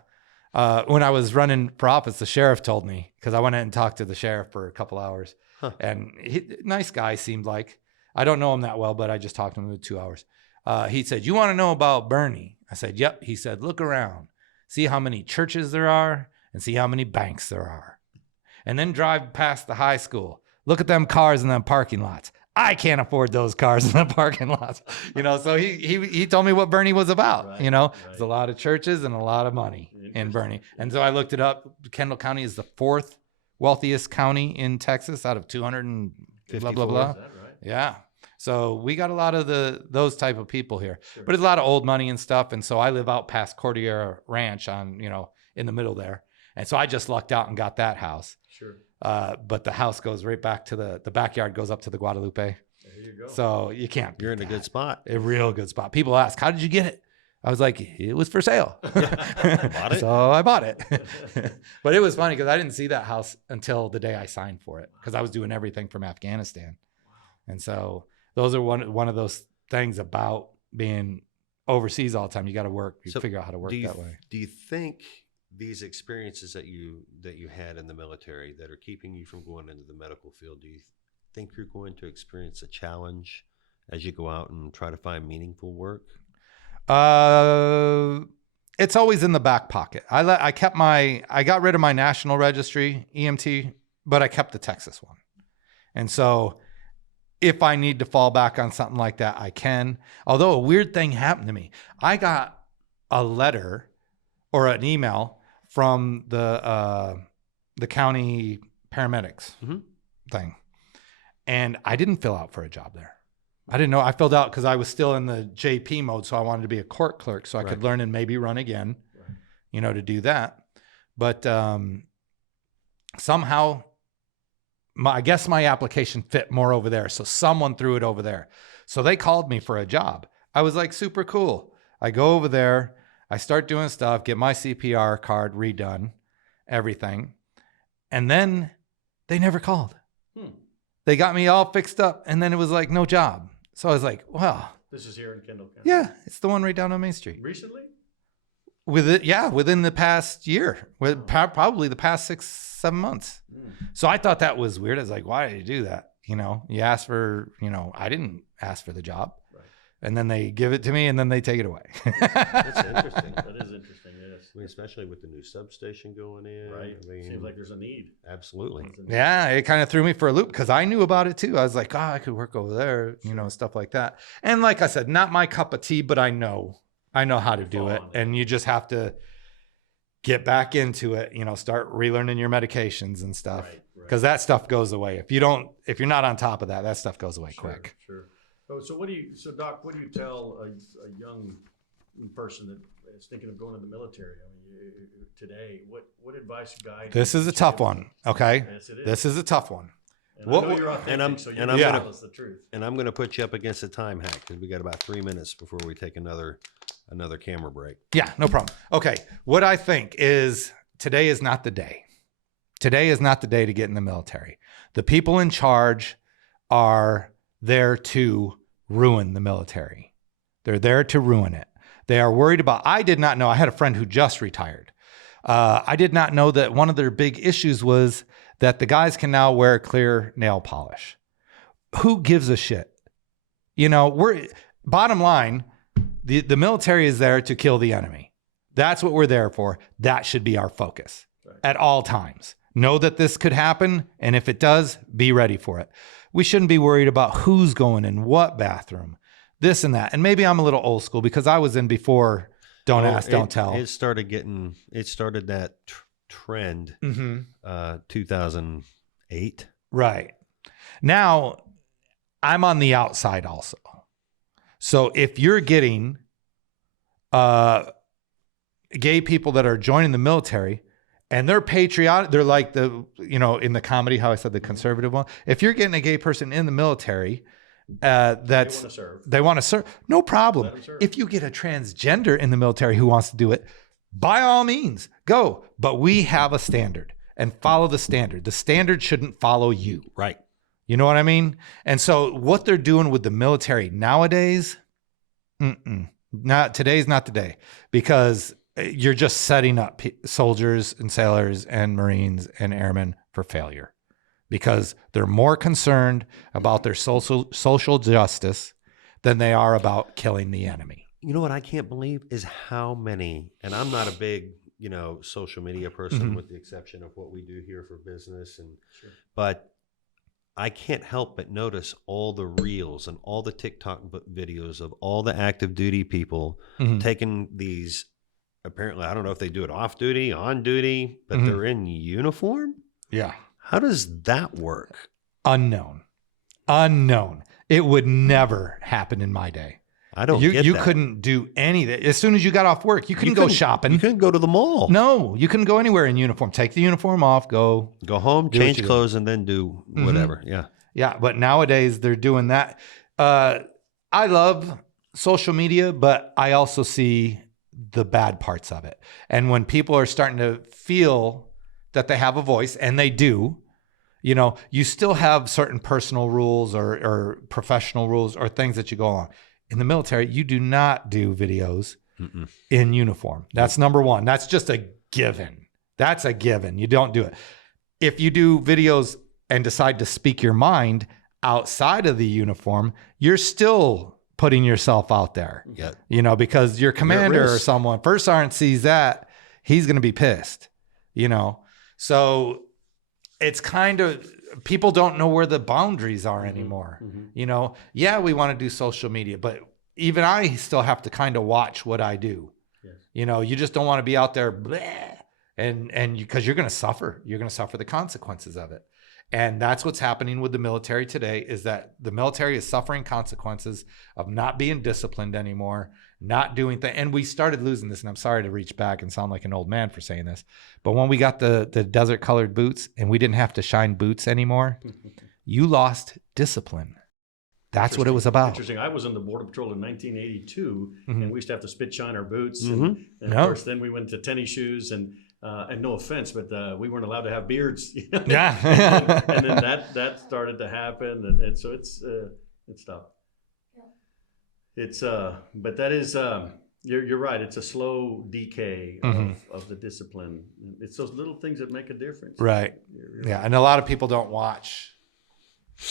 Yeah. When I was running for office, the sheriff told me, because I went in and talked to the sheriff for a couple hours. Huh. And nice guy seemed like. I don't know him that well, but I just talked to him for 2 hours. He said, "You want to know about Bernie?" I said, "Yep." He said, "Look around. See how many churches there are and see how many banks there are. And then drive past the high school. Look at them cars in them parking lots. I can't afford those cars in the parking lots." So he told me what Bernie was about. Right, There's a lot of churches and a lot of money in Interesting. Bernie. And so I looked it up. Kendall County is the 4th wealthiest county in Texas out of 200 and blah, blah, 54. blah. Is that right? Yeah. So we got a lot of those type of people here, Sure. but it's a lot of old money and stuff. And so I live out past Cordillera Ranch on, in the middle there. And so I just lucked out and got that house. Sure. But the house goes right back to the backyard goes up to the Guadalupe. There you go. So you can't. You're beat in a good that. spot. A real good spot. People ask, "How did you get it?" I was like, "It was for sale." Bought it? So I bought it. But it was funny because I didn't see that house until the day I signed for it, because I was doing everything from Afghanistan. And so those are one of those things about being overseas all the time. You got to work. You So figure out how to work that way. Do you think these experiences that you had in the military that are keeping you from going into the medical field, do you think you're going to experience a challenge as you go out and try to find meaningful work? It's always in the back pocket. I got rid of my national registry EMT, but I kept the Texas one. And so if I need to fall back on something like that, I can. Although a weird thing happened to me. I got a letter or an email from the county paramedics thing. And I didn't fill out for a job there. I didn't know. I filled out because I was still in the JP mode. So I wanted to be a court clerk so I could learn and maybe run again, to do that. But somehow, I guess my application fit more over there. So someone threw it over there. So they called me for a job. I was like, super cool. I go over there. I start doing stuff, get my CPR card redone, everything. And then they never called. They got me all fixed up, and then it was like, no job. So I was like, wow. This is here in Kendall County. Yeah, it's the one right down on Main Street. Recently? Within the past year, probably the past 6-7 months. So I thought that was weird. I was like, why did you do that? You asked for, I didn't ask for the job. Right. And then they give it to me and then they take it away. That's interesting. That is interesting, yes. I mean, especially with the new substation going in. Right. I mean, Seems like there's a need. absolutely. Yeah, it kind of threw me for a loop because I knew about it too. I was like, I could work over there, stuff like that. And like I said, not my cup of tea, but I know how to do it. And you just have to get back into it, start relearning your medications and stuff. Right. Because that stuff goes away. If you're not on top of that, that stuff goes away quick. Sure. So Doc, what do you tell a young person that is thinking of going to the military? I mean, today, what advice you guide? This is a tough one. Okay. Yes, it is. This is a tough one. And I know you're authentic, so and I'm I'm going to gonna- tell us the truth. And I'm going to put you up against a time hack because we got about 3 minutes before we take another camera break. Yeah, no problem. Okay. What I think is today is not the day Today is not the day to get in the military. The people in charge are there to ruin the military. They're there to ruin it. They are worried about, I did not know, I had a friend who just retired. I did not know that one of their big issues was that the guys can now wear clear nail polish. Who gives a shit? You know, bottom line, the military is there to kill the enemy. That's what we're there for. That should be our focus at all times. Know that this could happen, and if it does, be ready for it. We shouldn't be worried about who's going in what bathroom, this and that. And maybe I'm a little old school because I was in before don't ask, don't tell. It started that trend, 2008. Right. Now, I'm on the outside also. So if you're getting gay people that are joining the military and they're patriotic, they're like in the comedy, how I said the conservative one. If you're getting a gay person in the military, they want to serve. No problem. If you get a transgender in the military who wants to do it, by all means, go. But we have a standard and follow the standard. The standard shouldn't follow you. Right. You know what I mean? And so what they're doing with the military nowadays, today's not the day, because you're just setting up soldiers and sailors and Marines and airmen for failure, because they're more concerned about their social justice than they are about killing the enemy. You know what I can't believe is how many, and I'm not a big, social media person with the exception of what we do here for business, but I can't help but notice all the reels and all the TikTok videos of all the active duty people taking these, apparently, I don't know if they do it off duty, on duty, but they're in uniform. Yeah. How does that work? Unknown. It would never happen in my day. I don't get that. You couldn't do anything. As soon as you got off work, you couldn't go shopping. You couldn't go to the mall. No, you couldn't go anywhere in uniform. Take the uniform off, go home, change clothes, and then do whatever. Yeah. Yeah, but nowadays they're doing that. I love social media, but I also see the bad parts of it. And when people are starting to feel that they have a voice, and they do, you still have certain personal rules or professional rules or things that you go along. In the military, you do not do videos in uniform. That's number one. That's just a given. That's a given. You don't do it. If you do videos and decide to speak your mind outside of the uniform, you're still putting yourself out there. Yeah. Because your commander or someone, First Sergeant sees that, he's going to be pissed, So it's kind of, people don't know where the boundaries are anymore. Yeah, we want to do social media, but even I still have to kind of watch what I do. Yes. You just don't want to be out there bleh, and because you're going to suffer. You're going to suffer the consequences of it. And that's what's happening with the military today, is that the military is suffering consequences of not being disciplined anymore, not doing things. And we started losing this, and I'm sorry to reach back and sound like an old man for saying this, but when we got the desert colored boots and we didn't have to shine boots anymore, you lost discipline. That's what it was about. Interesting. I was in the Border Patrol in 1982, and we used to have to spit shine our boots. And of course, then we went to tennis shoes, and no offense, but we weren't allowed to have beards. Yeah. and then that started to happen, and so it's tough. It's but that is you're right. It's a slow decay of the discipline. It's those little things that make a difference. Right. Yeah, and a lot of people don't watch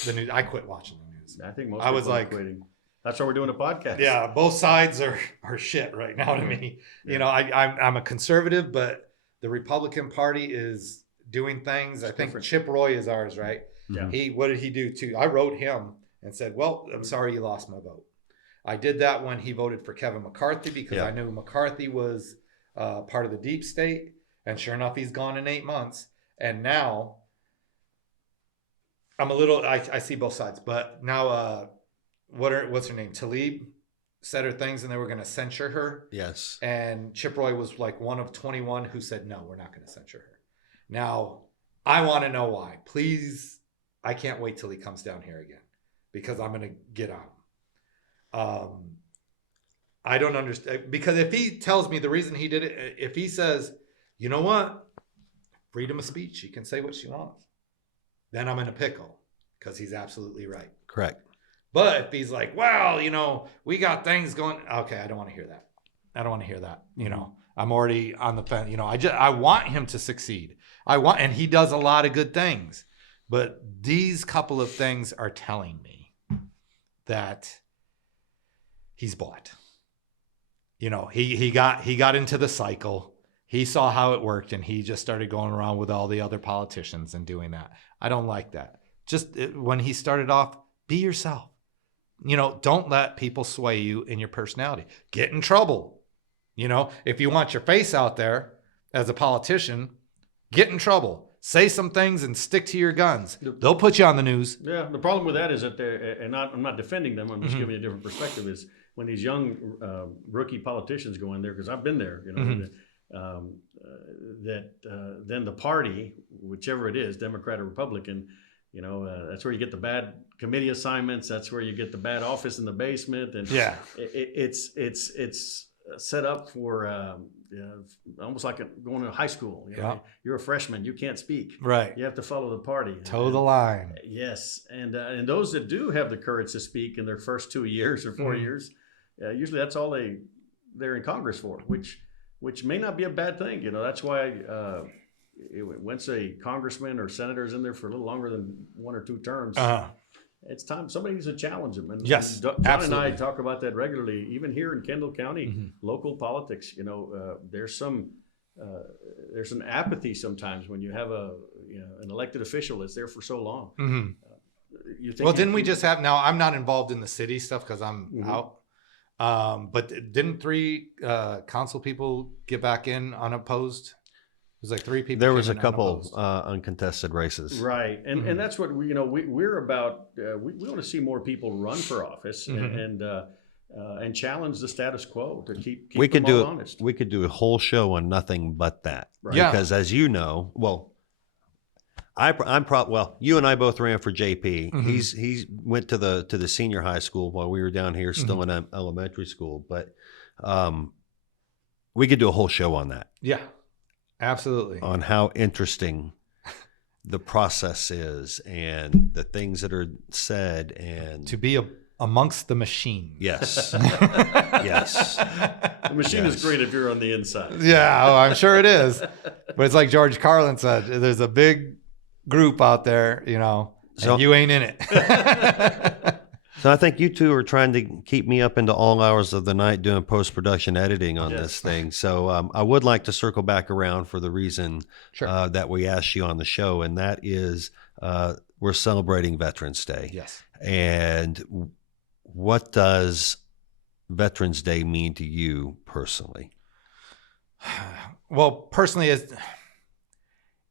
the news. I quit watching the news. I think most. I was people are like, quitting. That's why we're doing a podcast. Yeah, both sides are shit right now to me. I'm a conservative, but the Republican Party is doing things. I think different. Chip Roy is ours, right? Yeah. What did he do too? I wrote him and said, well, I'm sorry you lost my vote. I did that when he voted for Kevin McCarthy, because I knew McCarthy was part of the deep state. And sure enough, he's gone in 8 months. And now I see both sides, but now what's her name? Tlaib said her things and they were going to censure her. Yes. And Chip Roy was like one of 21 who said, no, we're not going to censure her. Now, I want to know why. Please, I can't wait till he comes down here again, because I'm going to get on. I don't understand, because if he tells me the reason he did it, if he says, you know what, freedom of speech. She can say what she wants. Then I'm in a pickle because he's absolutely right. Correct. But if he's like, well, we got things going. Okay, I don't want to hear that. I don't want to hear that. I'm already on the fence. I want him to succeed. And he does a lot of good things. But these couple of things are telling me that he's bought. He got into the cycle. He saw how it worked, and he just started going around with all the other politicians and doing that. I don't like that. When he started off, be yourself. Don't let people sway you in your personality. Get in trouble. If you want your face out there as a politician, get in trouble. Say some things and stick to your guns. They'll put you on the news. Yeah, the problem with that is that I'm not defending them. I'm just giving you a different perspective. Is when these young rookie politicians go in there, because I've been there, then the party, whichever it is, Democrat or Republican, that's where you get the bad committee assignments. That's where you get the bad office in the basement, and it's set up for almost like going to high school. You're a freshman, you can't speak. Right. You have to follow the party. Toe the line. Yes, and those that do have the courage to speak in their first 2 years or 4 years, usually that's all they're in Congress for, which may not be a bad thing. That's why once a congressman or senator is in there for a little longer than 1 or 2 terms, it's time somebody needs to challenge them. And yes, John absolutely. and I talk about that regularly, even here in Kendall County, local politics. There's an apathy sometimes when you have an elected official that's there for so long. Didn't we just have? Now I'm not involved in the city stuff because I'm out. But didn't 3 council people get back in unopposed? It was like 3 people. There was a couple uncontested races, right? And that's what we're about. We want to see more people run for office and challenge the status quo to keep we could them all do honest. We could do a whole show on nothing but that, Right. Because as you know, you and I both ran for JP. He went to the senior high school while we were down here still in elementary school. But we could do a whole show on that. Yeah, absolutely. On how interesting the process is and the things that are said and to be amongst the machine. Yes. Yes. The machine is great if you're on the inside. Yeah, I'm sure it is. But it's like George Carlin said, there's a big group out there, and you ain't in it. So I think you two are trying to keep me up into all hours of the night doing post-production editing on this thing. So I would like to circle back around for the reason that we asked you on the show, and that is we're celebrating Veterans Day. Yes. And what does Veterans Day mean to you personally? Well, personally,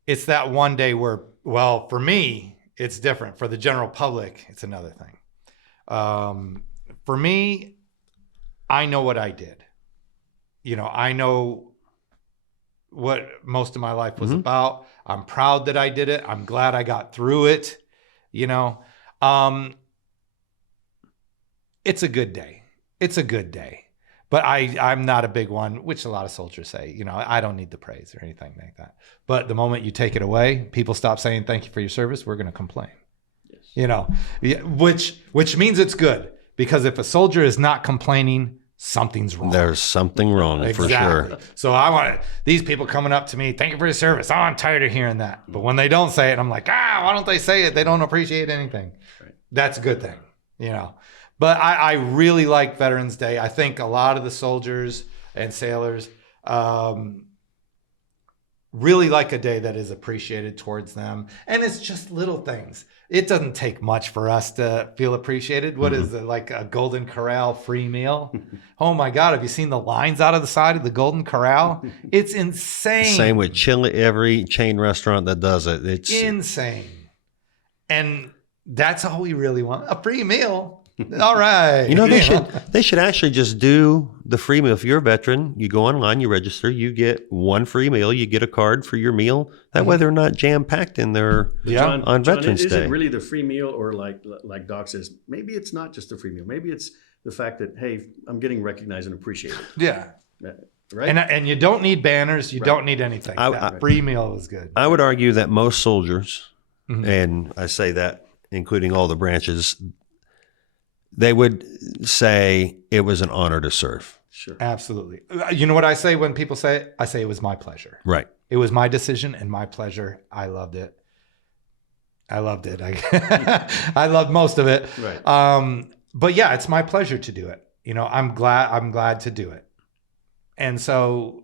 it's that one day where, well, for me, it's different. For the general public, it's another thing. For me, I know what I did. I know what most of my life was about. I'm proud that I did it. I'm glad I got through it. It's a good day. It's a good day. But I'm not a big one, which a lot of soldiers say, I don't need the praise or anything like that. But the moment you take it away, people stop saying thank you for your service, we're going to complain. Yes. Which means it's good, because if a soldier is not complaining, something's wrong. There's something wrong for sure. So I want these people coming up to me, thank you for your service. Oh, I'm tired of hearing that. But when they don't say it, I'm like, why don't they say it? They don't appreciate anything. Right. That's a good thing, But I really like Veterans Day. I think a lot of the soldiers and sailors really like a day that is appreciated towards them. And it's just little things. It doesn't take much for us to feel appreciated. What is it, like a Golden Corral free meal? Oh my God, have you seen the lines out of the side of the Golden Corral? It's insane. Same with every chain restaurant that does it. It's insane. And that's all we really want, a free meal. All right. They should actually just do the free meal. If you're a veteran, you go online, you register, you get one free meal, you get a card for your meal. That way they're not jam-packed in there on Veterans Day. Is it really the free meal, or like Doc says, maybe it's not just the free meal. Maybe it's the fact that, hey, I'm getting recognized and appreciated. Yeah. Right. And you don't need banners. You don't need anything. That free meal was good. I would argue that most soldiers, Mm-hmm. and I say that including all the branches, they would say it was an honor to serve. Sure. Absolutely. You know what I say when people say it? I say it was my pleasure. Right. It was my decision and my pleasure. I loved it. I loved most of it. Right. But yeah, it's my pleasure to do it. You know, I'm glad to do it. And so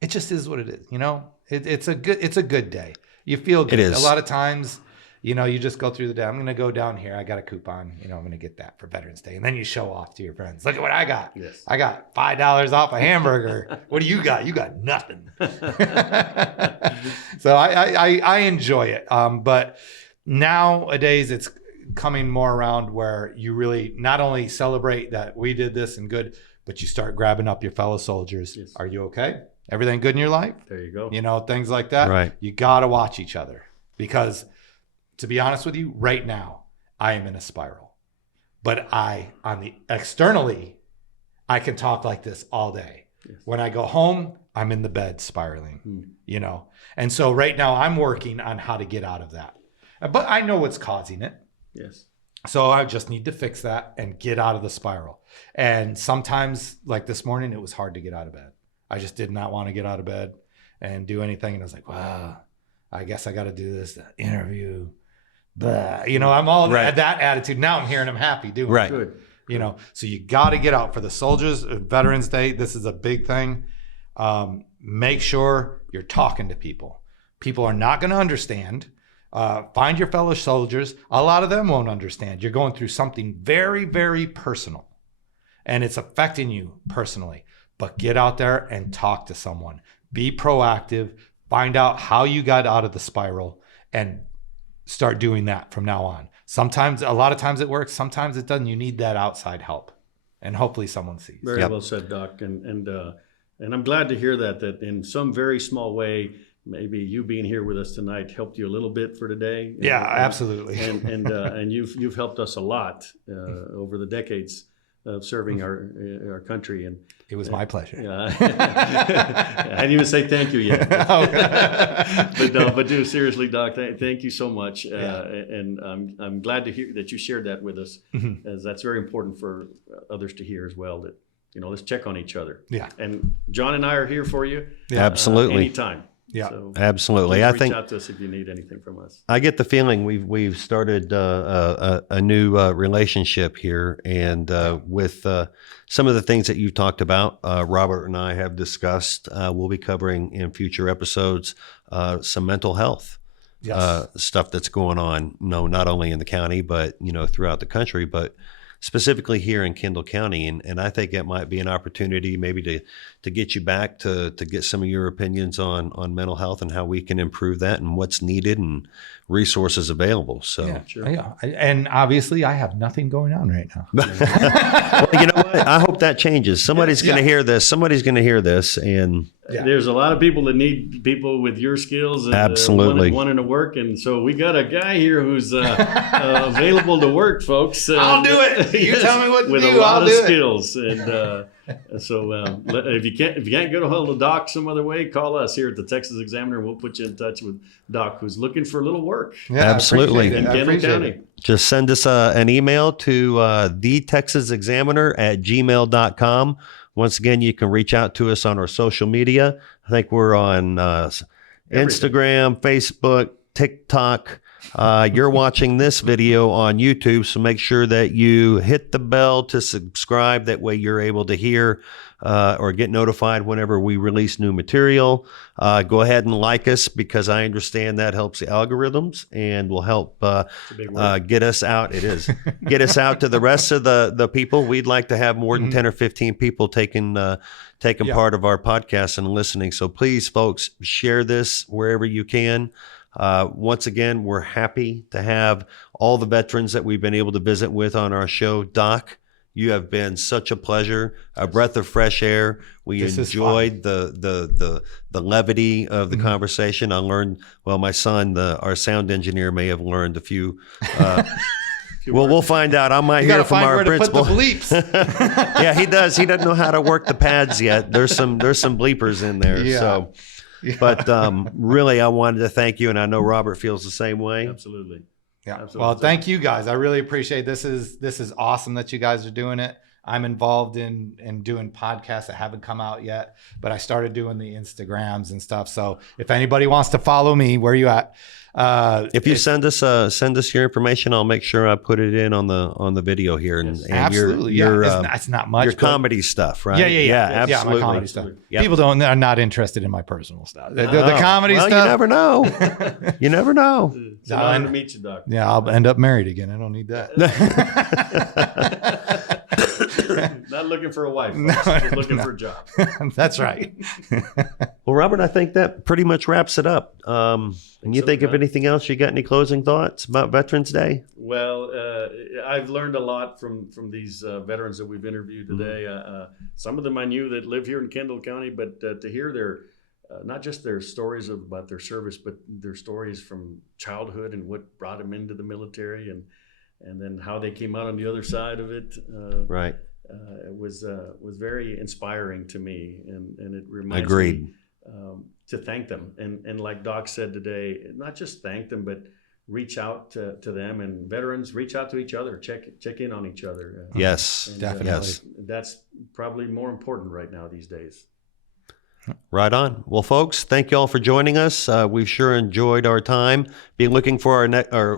it just is what it is. You know, it's a good day. You feel good. It is. A lot of times, you know, you just go through the day. I'm going to go down here. I got a coupon. You know, I'm going to get that for Veterans Day. And then you show off to your friends. Look at what I got. Yes. I got $5 off a hamburger. What do you got? You got nothing. So I enjoy it. But nowadays it's coming more around where you really not only celebrate that we did this and good, but you start grabbing up your fellow soldiers. Yes. Are you okay? Everything good in your life? There you go. You know, things like that. Right. You got to watch each other because, to be honest with you, right now, I am in a spiral. But externally, I can talk like this all day. Yes. When I go home, I'm in the bed spiraling, you know? And so right now I'm working on how to get out of that. But I know what's causing it. Yes. So I just need to fix that and get out of the spiral. And sometimes, like this morning, it was hard to get out of bed. I just did not want to get out of bed and do anything. And I was like, wow, I guess I got to do this interview. Blah. You know, I'm all that attitude. Now I'm here and I'm happy doing it. Right. Good. You know, so you got to get out for the soldiers. Veterans Day, this is a big thing. Make sure you're talking to people. People are not going to understand. Find your fellow soldiers. A lot of them won't understand. You're going through something very, very personal, and it's affecting you personally. But get out there and talk to someone. Be proactive. Find out how you got out of the spiral and start doing that from now on. Sometimes, a lot of times it works. Sometimes it doesn't. You need that outside help, and hopefully someone sees. Very well said, Doc. And I'm glad to hear that in some very small way, maybe you being here with us tonight helped you a little bit for today. Yeah, absolutely. And you've helped us a lot over the decades of serving our country. And it was my pleasure. I didn't even say thank you yet. But dude, seriously, Doc, thank you so much. And I'm glad to hear that you shared that with us, as that's very important for others to hear as well. That, you know, let's check on each other. Yeah. And John and I are here for you. Absolutely. Anytime. Yeah. So absolutely. please I reach think out to us if you need anything from us. I get the feeling we've started a new relationship here, and with some of the things that you talked about, Robert and I have discussed. We'll be covering in future episodes some mental health stuff that's going on. No, not only in the county, but throughout the country, but specifically here in Kendall County. And I think it might be an opportunity maybe to get you back to get some of your opinions on mental health and how we can improve that and what's needed and resources available. So yeah. And obviously I have nothing going on right now. Well, you know what? I hope that changes. Somebody's going to hear this. Somebody's going to hear this. And there's a lot of people that need people with your skills and absolutely wanting to work. And so we got a guy here who's available to work, folks. I'll do it. You tell me what to with do. With a lot I'll of do skills. And so if you can't get a hold of Doc some other way, call us here at the Texas Examiner. We'll put you in touch with Doc, who's looking for a little work. Yeah, absolutely. In Kendall County. Just send us an email to thetexasexaminer@gmail.com. Once again, you can reach out to us on our social media. I think we're on Instagram, Facebook, TikTok. You're watching this video on YouTube, so make sure that you hit the bell to subscribe. That way you're able to hear or get notified whenever we release new material. Go ahead and like us, because I understand that helps the algorithms and will help get us out. It is. Get us out to the rest of the people. We'd like to have more than 10 or 15 people taking part of our podcast and listening. So please, folks, share this wherever you can. Once again, we're happy to have all the veterans that we've been able to visit with on our show. Doc, you have been such a pleasure, a breath of fresh air. We enjoyed the levity of the conversation. I learned, well, my son, our sound engineer, may have learned a few We'll find out. I might You hear got to from find our where to principal. put the bleeps. Yeah, he does. He doesn't know how to work the pads yet. There's some bleepers in there. Yeah. So, but really, I wanted to thank you, and I know Robert feels the same way. Absolutely. Yeah. Absolutely. Well, thank you guys. I really appreciate this. This is awesome that you guys are doing it. I'm involved in doing podcasts that haven't come out yet, but I started doing the Instagrams and stuff. So if anybody wants to follow me, where you at? If you send us your information, I'll make sure I put it in on the video here. And absolutely, your, it's not much. your but- comedy stuff, right? Yeah, absolutely. my comedy stuff. Yep. People are not interested in my personal stuff. The comedy well, stuff. you never know. You never know. It's an honor to meet you, Doc. Yeah, I'll end up married again. I don't need that. Not looking for a wife. Just looking for a job. That's right. Well, Robert, I think that pretty much wraps it up. And you so, think of Doug. anything else? You got any closing thoughts about Veterans Day? Well, I've learned a lot from these veterans that we've interviewed today. Some of them I knew that live here in Kendall County, but to hear their not just their stories about their service, but their stories from childhood and what brought them into the military, and then how they came out on the other side of it. Right. It was very inspiring to me, and it reminds Agreed. me to thank them. And like Doc said today, not just thank them, but reach out to them, and veterans reach out to each other, check in on each other. Yes, And, definitely. Yes. That's probably more important right now these days. Right on. Well, folks, thank you all for joining us. We've sure enjoyed our time. Be looking for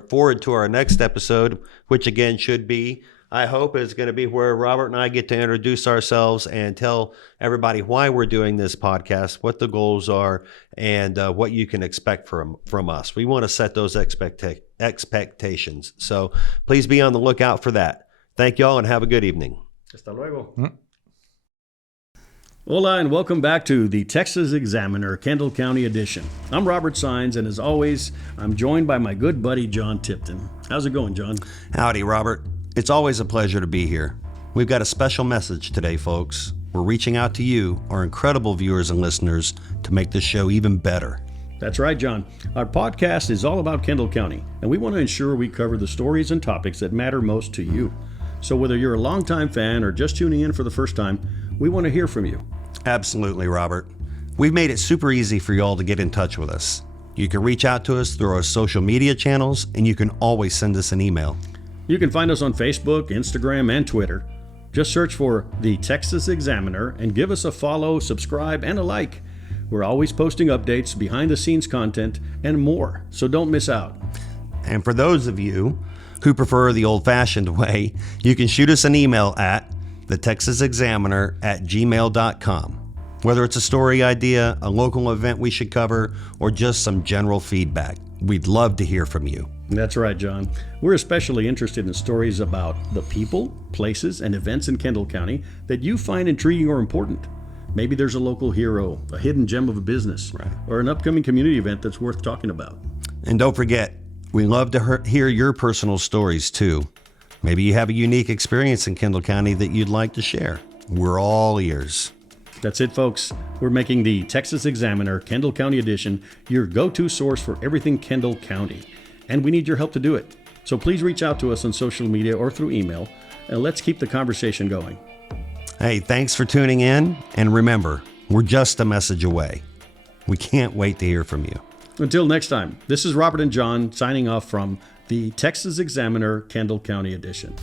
forward to our next episode, which again should be, I hope, is going to be where Robert and I get to introduce ourselves and tell everybody why we're doing this podcast, what the goals are, and what you can expect from us. We want to set those expectations. So please be on the lookout for that. Thank you all and have a good evening. Hasta luego. Hola, and welcome back to the Texas Examiner Kendall County edition. I'm Robert Saenz, and as always, I'm joined by my good buddy, Jon Tipton. How's it going, John? Howdy, Robert. It's always a pleasure to be here. We've got a special message today, folks. We're reaching out to you, our incredible viewers and listeners, to make this show even better. That's right, John. Our podcast is all about Kendall County, and we want to ensure we cover the stories and topics that matter most to you. So whether you're a longtime fan or just tuning in for the first time, we want to hear from you. Absolutely, Robert. We've made it super easy for y'all to get in touch with us. You can reach out to us through our social media channels, and you can always send us an email. You can find us on Facebook, Instagram, and Twitter. Just search for the Texas Examiner and give us a follow, subscribe, and a like. We're always posting updates, behind-the-scenes content, and more, so don't miss out. And for those of you who prefer the old-fashioned way, you can shoot us an email at thetexasexaminer@gmail.com. Whether it's a story idea, a local event we should cover, or just some general feedback, we'd love to hear from you. That's right, John. We're especially interested in stories about the people, places, and events in Kendall County that you find intriguing or important. Maybe there's a local hero, a hidden gem of a business, or an upcoming community event that's worth talking about. And don't forget, we love to hear your personal stories too. Maybe you have a unique experience in Kendall County that you'd like to share. We're all ears. That's it, folks. We're making the Texas Examiner Kendall County edition your go-to source for everything Kendall County. And we need your help to do it. So please reach out to us on social media or through email, and let's keep the conversation going. Hey, thanks for tuning in. And remember, we're just a message away. We can't wait to hear from you. Until next time, this is Robert and John signing off from the Texas Examiner Kendall County edition.